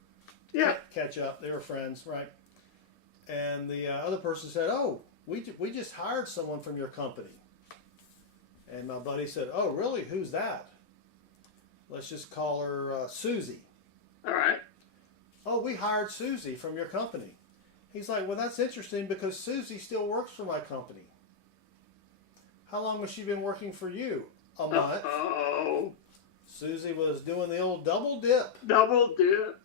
Yeah. Catch up. They were friends, right? And the other person said, "Oh, we just hired someone from your company." And my buddy said, "Oh, really? Who's that?" Let's just call her Susie. All right. "Oh, we hired Susie from your company." He's like, "Well, that's interesting because Susie still works for my company." "How long has she been working for you?" "A month." Oh. Susie was doing the old double dip. Double dip.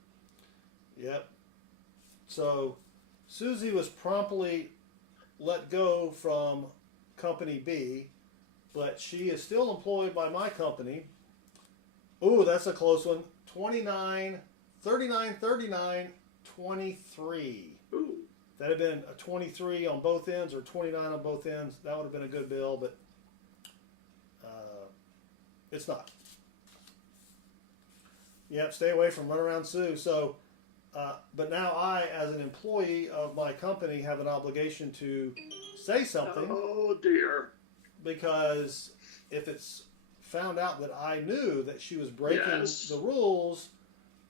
Yep. So Susie was promptly let go from company B, but she is still employed by my company. Ooh, that's a close one. 29, 39, 39, 23. Ooh. If that had been a 23 on both ends or 29 on both ends, that would have been a good bill, but it's not. Yep, stay away from runaround Sue. So, but now I, as an employee of my company, have an obligation to say something. Oh dear. Because if it's found out that I knew that she was breaking Yes. the rules,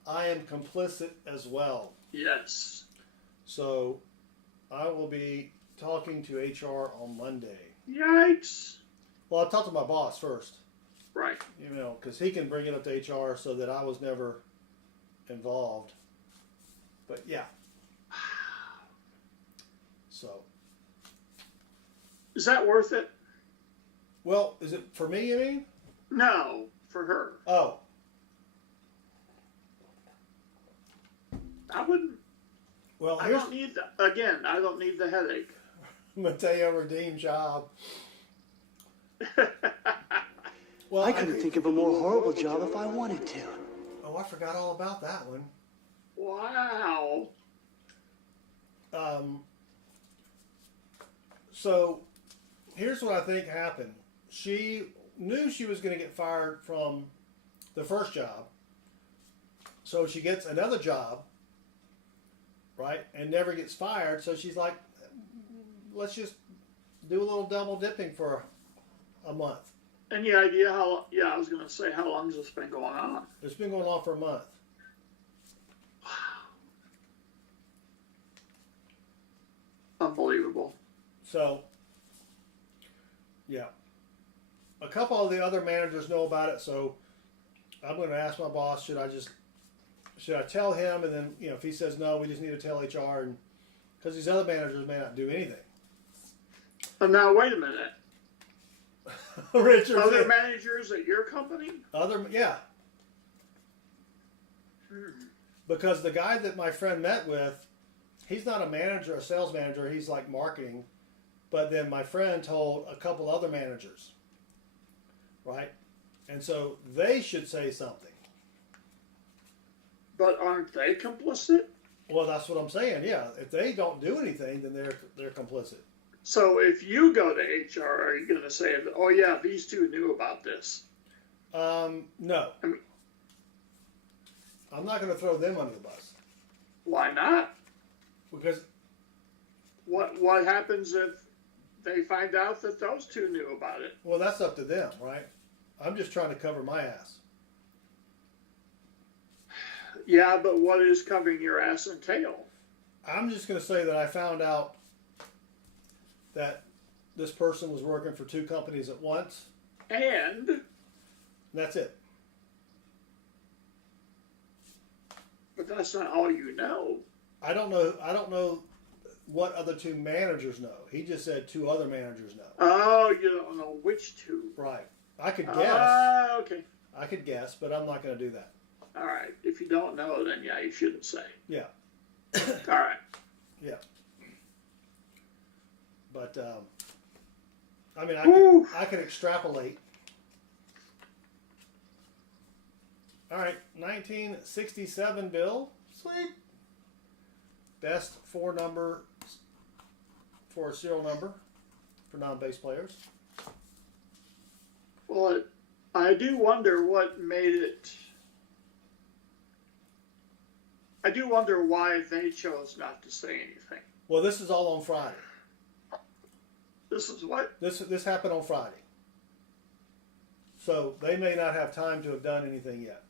I am complicit as well. Yes. So I will be talking to HR on Monday. Yikes. Well, I'll talk to my boss first, Right. you know, because he can bring it up to HR so that I was never involved. But yeah. So. Is that worth it? Well, is it for me, you mean? No, for her. Oh. I wouldn't. Well, I here's don't need the, again, I don't need the headache. Mateo redeemed job. Well, I couldn't think of a more horrible job if I wanted to. Oh, I forgot all about that one. Wow. So here's what I think happened. She knew she was going to get fired from the first job. So she gets another job, right? And never gets fired. So she's like, let's just do a little double dipping for a month. Any idea how, yeah, I was going to say, how long has this been going on? It's been going on for a month. Unbelievable. So, yeah. A couple of the other managers know about it, so I'm going to ask my boss, should I tell him? And then, you know, if he says no, we just need to tell HR, and because these other managers may not do anything. And now, wait a minute. Richard, Other managers at your company? yeah. Because the guy that my friend met with, he's not a manager, a sales manager. He's like marketing. But then my friend told a couple other managers, right? And so they should say something. But aren't they complicit? Well, that's what I'm saying. Yeah, if they don't do anything, then they're complicit. So if you go to HR, are you going to say, oh yeah, these two knew about this? No. I'm not going to throw them under the bus. Why not? Because What happens if they find out that those two knew about it? well, that's up to them, right? I'm just trying to cover my ass. Yeah, but what is covering your ass entail? I'm just going to say that I found out that this person was working for two companies at once. And That's it. but that's not all you know. I don't know what other two managers know. He just said two other managers know. Oh, you don't know which two. Right. I could guess. Okay. I could guess, but I'm not going to do that. All right. If you don't know, then yeah, you shouldn't say. Yeah. All right. Yeah. But I mean, I could extrapolate. All right, 1967 bill. Sweet. Best four number for a serial number for non-base players. Well, I do wonder what made it. I do wonder why they chose not to say anything. Well, this is all on Friday. This is what? This happened on Friday. So they may not have time to have done anything yet.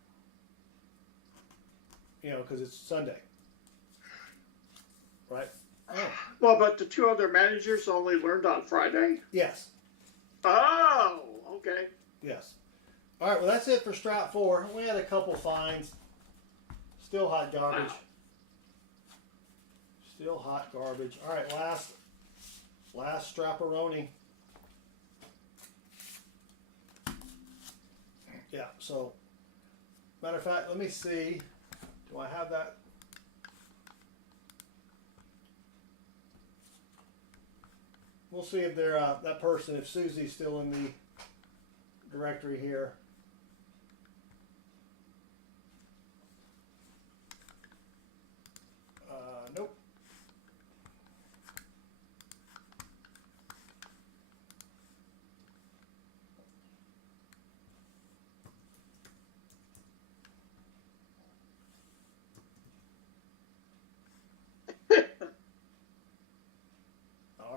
You know, because it's Sunday. Right? Oh. Well, but the two other managers only learned on Friday? Yes. Oh, okay. Yes. All right, well, that's it for Strat 4. We had a couple fines. Still hot garbage. Wow. Still hot garbage. All right, last strapperoni. Yeah, so, matter of fact, let me see. Do I have that? We'll see if they're, that person, if Susie's still in the directory here. Nope.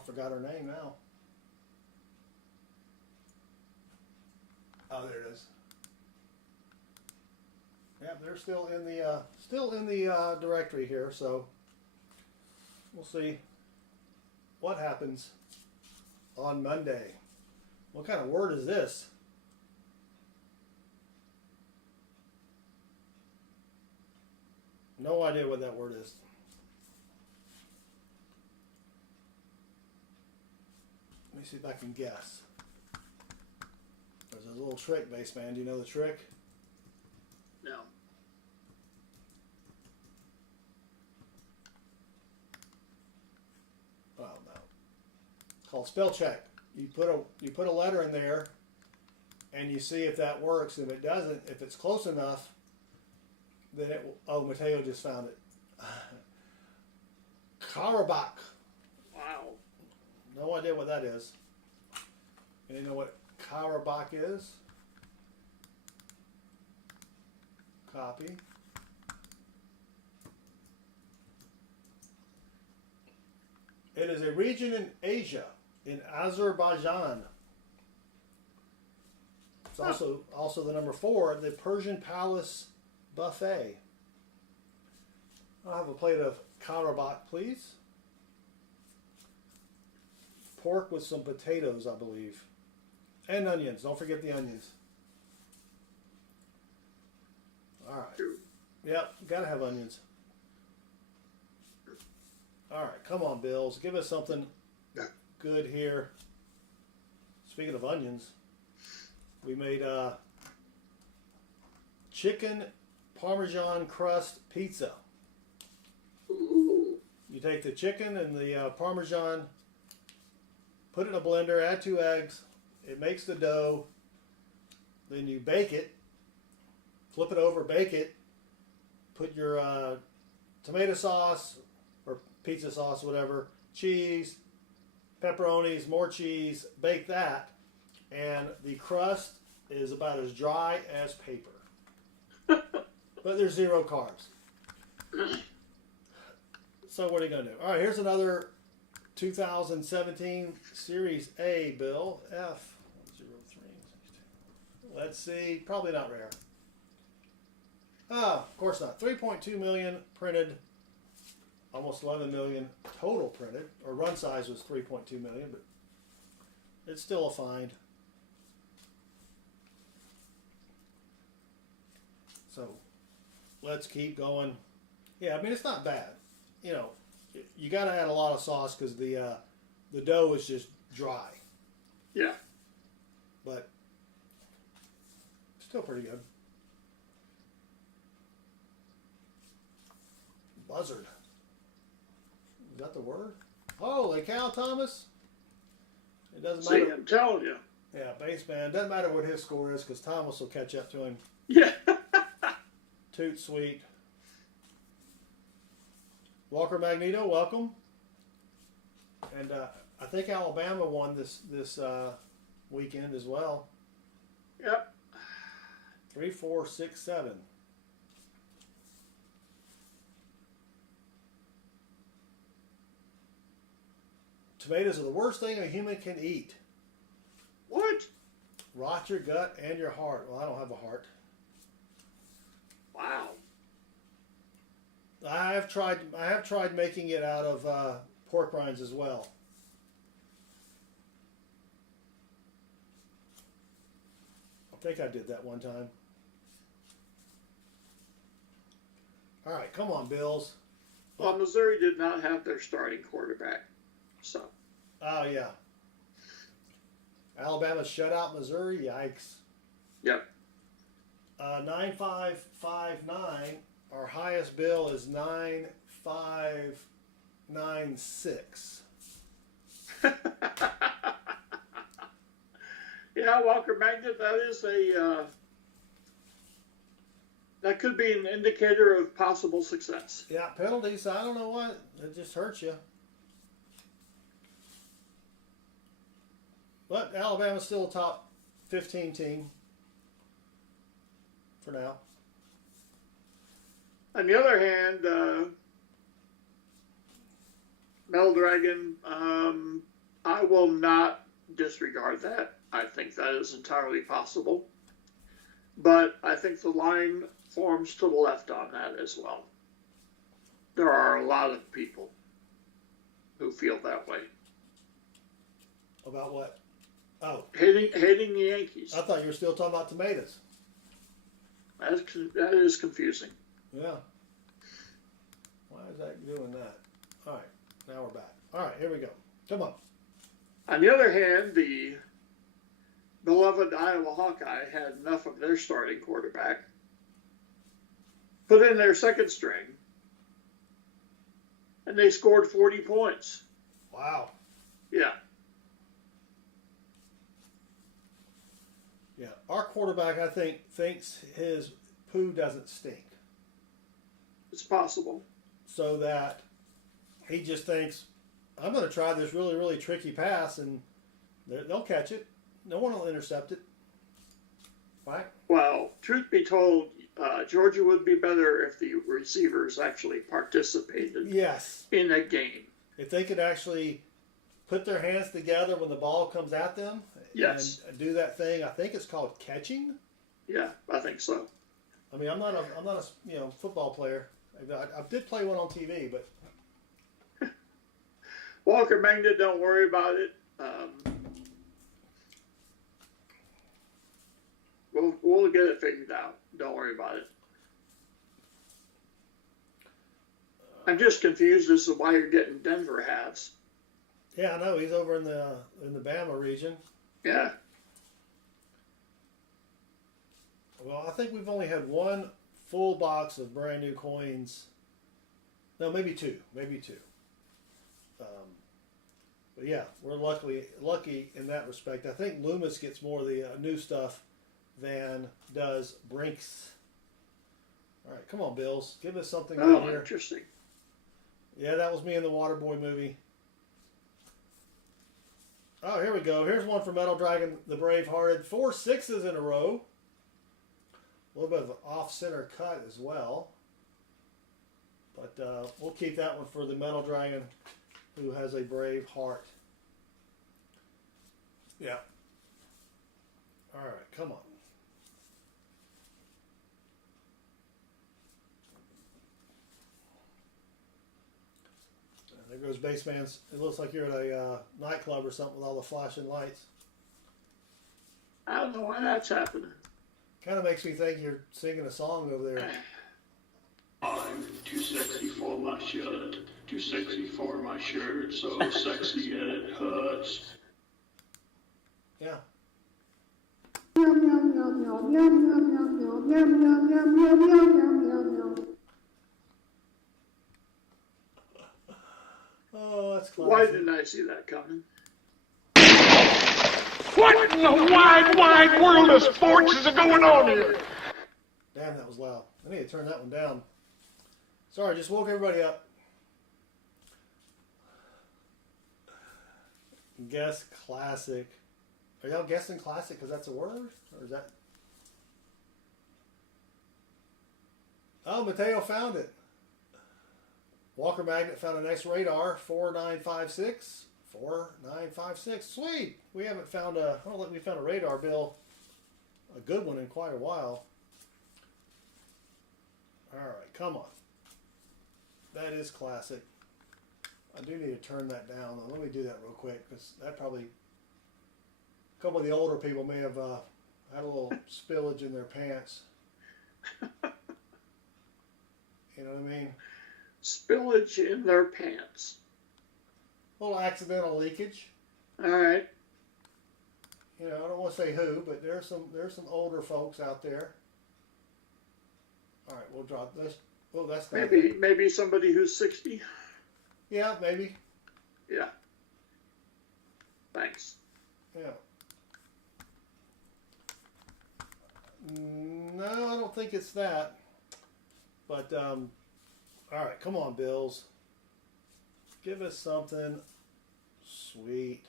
forgot her name now. Oh, there it is. Yeah, they're still in the directory here, so we'll see what happens on Monday. What kind of word is this? No idea what that word is. Let me see if I can guess. There's a little trick, Baseman. Do you know the trick? No. Well, no. It's called spell check. You put a letter in there, and you see if that works. If it doesn't, if it's close enough, then it will. Oh, Mateo just found it. Karabakh. Wow. No idea what that is. You know what Karabakh is? Copy. It is a region in Asia, in Azerbaijan. It's also the number 4, the Persian Palace Buffet. I'll have a plate of Karabakh, please. Pork with some potatoes, I believe. And onions. Don't forget the onions. All right. Yep, gotta have onions. All right, come on, Bills. Give us something good here. Speaking of onions, we made chicken Parmesan crust pizza. You take the chicken and the Parmesan, put it in a blender, add 2 eggs. It makes the dough. Then you bake it. Flip it over, bake it. Put your tomato sauce or pizza sauce, whatever, cheese, pepperonis, more cheese. Bake that. And the crust is about as dry as paper. But there's 0 carbs. So what are you going to do? All right, here's another 2017 Series A bill. F103. Let's see. Probably not rare. Ah, of course not. 3.2 million printed. Almost 11 million total printed. Or run size was 3.2 million, but it's still a find. So let's keep going. Yeah, I mean, it's not bad. You know, you got to add a lot of sauce because the dough is just dry. Yeah. But still pretty good. Buzzard. Is that the word? Holy cow, Thomas. It doesn't matter. See, I'm telling you. Yeah, Baseman. Doesn't matter what his score is because Thomas will catch up to him. Yeah. Toot sweet. Walker Magneto, welcome. And I think Alabama won this weekend as well. Yep. 3, 4, 6, 7. Tomatoes are the worst thing a human can eat. What? Rot your gut and your heart. Well, I don't have a heart. Wow. I have tried making it out of pork rinds as well. I think I did that one time. All right, come on, Bills. Well, Missouri did not have their starting quarterback, so. Oh, yeah. Alabama shut out Missouri. Yikes. Yep. 9559. Our highest bill is 9596. Yeah, Walker Magnet, that is that could be an indicator of possible success. Yeah, penalties. I don't know what. It just hurts you. But Alabama's still a top 15 team for now. On the other hand, Metal Dragon, I will not disregard that. I think that is entirely possible. But I think the line forms to the left on that as well. There are a lot of people who feel that way. About what? Oh. Hating the Yankees. I thought you were still talking about tomatoes. That is confusing. Yeah. Why is that doing that? All right. Now we're back. All right. Here we go. Come on. On the other hand, the beloved Iowa Hawkeye had enough of their starting quarterback, put in their second string, and they scored 40 points. Wow. Yeah. Yeah. Our quarterback, I think, thinks his poo doesn't stink. It's possible. So that he just thinks, I'm going to try this really, really tricky pass, and they'll catch it. No one will intercept it. Right? Well, truth be told, Georgia would be better if the receivers actually participated in a game. If they could actually put their hands together when the ball comes at them and do that thing, I think it's called catching. Yeah, I think so. I mean, I'm not a football player. I did play one on TV, but Walker Magnet, don't worry about it. We'll get it figured out. Don't worry about it. I'm just confused as to why you're getting Denver halves. Yeah, I know he's over in the Bama region. Yeah. Well, I think we've only had one full box of brand new coins. No, maybe two. But yeah, we're lucky in that respect. I think Loomis gets more of the new stuff than does Brinks. All right, come on, Bills. Give us something Oh, good here. Interesting. Yeah, that was me in the Waterboy movie. Oh, here we go. Here's one for Metal Dragon, the Brave-Hearted. 4 6s in a row. A little bit of an off-center cut as well. But we'll keep that one for the Metal Dragon who has a brave heart. Yeah. All right, come on. There goes Baseman's. It looks like you're at a nightclub or something with all the flashing lights. I don't know why that's happening. Kind of makes me think you're singing a song over there. I'm too sexy for my shirt. Too sexy for my shirt. So sexy it hurts. Yeah. Oh, that's classic. Why didn't I see that coming? What in the wide, wide world of sports is going on here? Damn, that was loud. I need to turn that one down. Sorry, just woke everybody up. Guess classic. Are y'all guessing classic because that's a word? Or is that... Oh, Mateo found it. Walker Magnet found an X radar, 4956. 4956. Sweet. We haven't found a... I don't think we found a radar, Bill. A good one in quite a while. Alright, come on. That is classic. I do need to turn that down. Let me do that real quick because that probably... A couple of the older people may have had a little spillage in their pants. You know what I mean? Spillage in their pants. A little accidental leakage. All right. You know, I don't want to say who, but there's some older folks out there. All right, we'll drop this. Oh, that's not Maybe somebody who's 60. Yeah, maybe. Yeah. Thanks. Yeah. No, I don't think it's that. But all right, come on, Bills. Give us something sweet.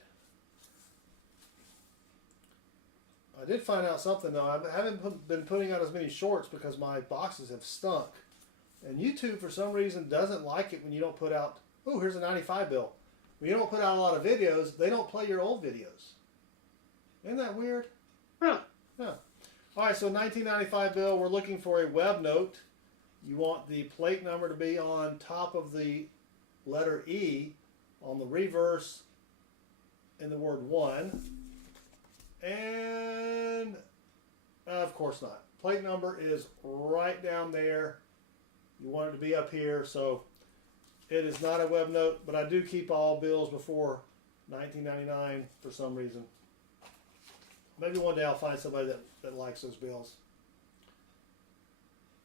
I did find out something though. I haven't been putting out as many shorts because my boxes have stunk. And YouTube, for some reason, doesn't like it when you don't put out... Oh, here's a 95 bill. when you don't put out a lot of videos, they don't play your old videos. Isn't that weird? Huh. Yeah. All right, so 1995 bill, we're looking for a web note. You want the plate number to be on top of the letter E on the reverse in the word 1. And of course not. Plate number is right down there. You want it to be up here, so it is not a web note, but I do keep all bills before 1999 for some reason. Maybe one day I'll find somebody that likes those bills.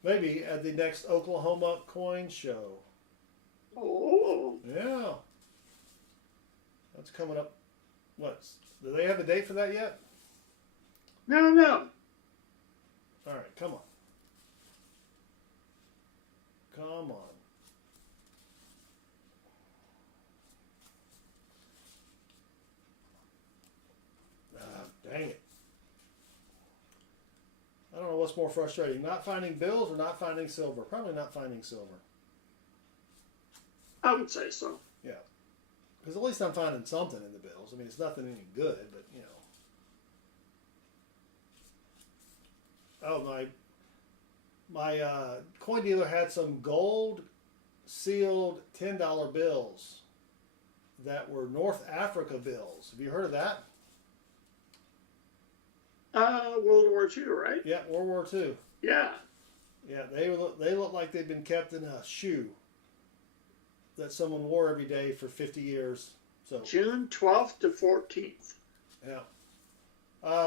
Maybe at the next Oklahoma coin show. Oh. Yeah. That's coming up. What? Do they have a date for that yet? No. All right, come on. Come on. Dang it. I don't know what's more frustrating, not finding bills or not finding silver. Probably not finding silver. I would say so. Yeah. Because at least I'm finding something in the bills. I mean, it's nothing any good, but, you know. Oh, my coin dealer had some gold sealed $10 bills that were North Africa bills. Have you heard of that? World War II, right? Yeah, World War II. Yeah. Yeah, they look like they've been kept in a shoe that someone wore every day for 50 years. So June 12th to 14th. yeah.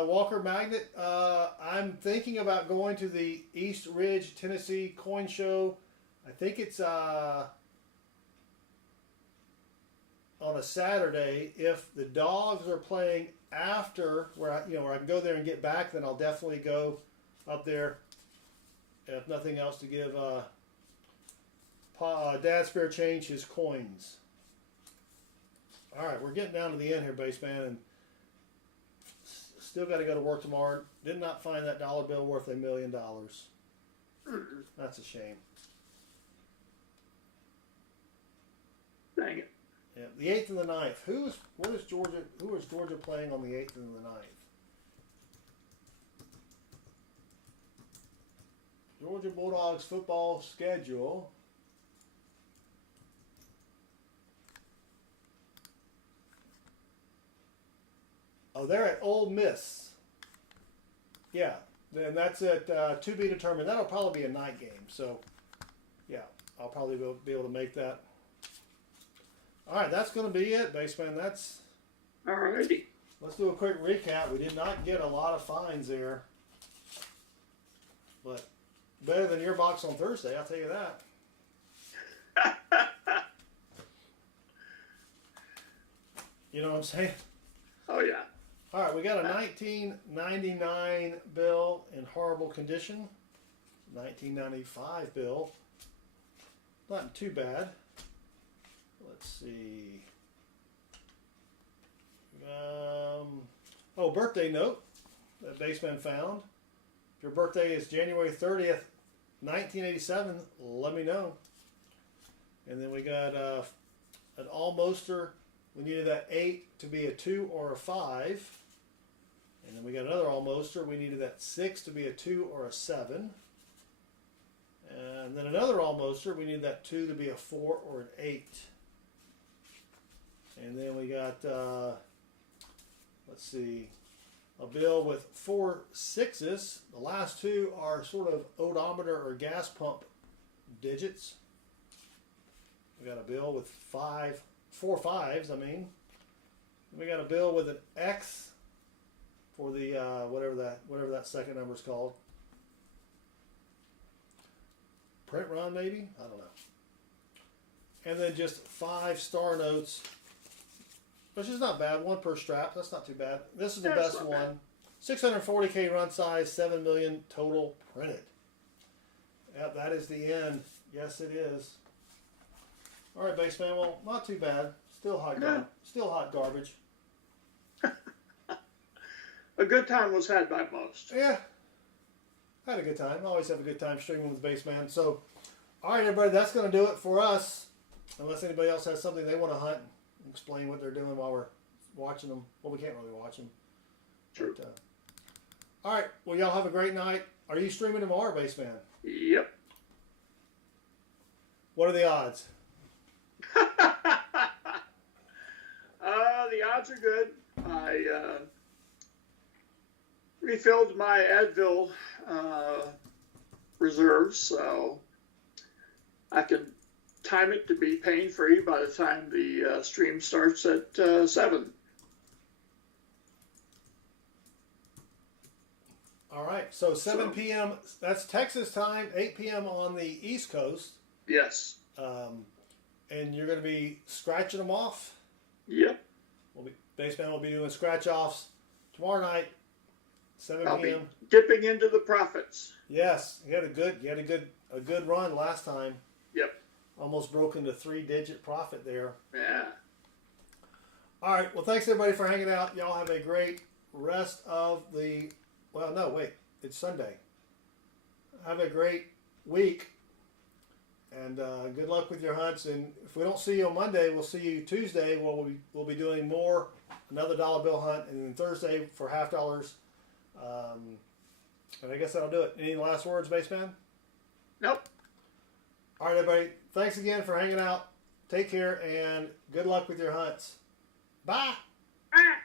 Walker Magnet. I'm thinking about going to the East Ridge, Tennessee coin show. I think it's on a Saturday. If the dogs are playing after, where I can go there and get back, then I'll definitely go up there. If nothing else, to give Dad Spare Change his coins. All right, we're getting down to the end here, Baseman, and still got to go to work tomorrow. Did not find that dollar bill worth $1 million. That's a shame. Dang it. Yeah, the 8th and the 9th. Who is Georgia playing on the 8th and the 9th? Georgia Bulldogs football schedule. Oh, they're at Ole Miss. Yeah, then that's at to be determined. That'll probably be a night game. So, yeah, I'll probably be able to make that. All right, that's going to be it, Baseman. That's. Alrighty. Let's do a quick recap. We did not get a lot of finds there, but better than your box on Thursday, I'll tell you that. You know what I'm saying? Oh, yeah. All right, we got a 1999 bill in horrible condition. 1995 bill, not too bad. Let's see. Birthday note that Baseman found. If your birthday is January 30th, 1987, let me know. And then we got an almoster. We needed that 8 to be a 2 or a 5. And then we got another almoster. We needed that 6 to be a 2 or a 7. And then another almoster. We needed that 2 to be a 4 or an 8. And then we got, let's see, a bill with 4 6s. The last two are sort of odometer or gas pump digits. We got a bill with 4 5s, I mean. And we got a bill with an X for the, whatever that second number is called. Print run, maybe? I don't know. And then just 5 star notes, which is not bad. 1 per strap. That's not too bad. This is the best one. 640K run size, 7 million total printed. Yep, that is the end. Yes, it is. All right, Baseman. Well, not too bad. Still hot. Still hot garbage. A good time was had by most. Yeah. Had a good time. Always have a good time streaming with Baseman. So, all right, everybody. That's going to do it for us. Unless anybody else has something they want to hunt, explain what they're doing while we're watching them. Well, we can't really watch them. True. But, all right. Well, y'all have a great night. Are you streaming tomorrow, Baseman? Yep. What are the odds? The odds are good. I refilled my Advil reserves, so I can time it to be pain-free by the time the stream starts at 7. All right. So 7 p.m. That's Texas time. 8 p.m. on the East Coast. Yes. And you're going to be scratching them off. Yep. Baseman will be doing scratch offs tomorrow night, 7 I'll p.m. be dipping into the profits. Yes, you had a good run last time. Yep. Almost broke into 3-digit profit there. Yeah. All right. Well, thanks everybody for hanging out. Y'all have a great rest of the. Well, no, wait. It's Sunday. Have a great week. And good luck with your hunts. And if we don't see you on Monday, we'll see you Tuesday. We'll be doing another dollar bill hunt, and then Thursday for $half. And I guess that'll do it. Any last words, Baseman? Nope. All right, everybody. Thanks again for hanging out. Take care, and good luck with your hunts. Bye. Ah.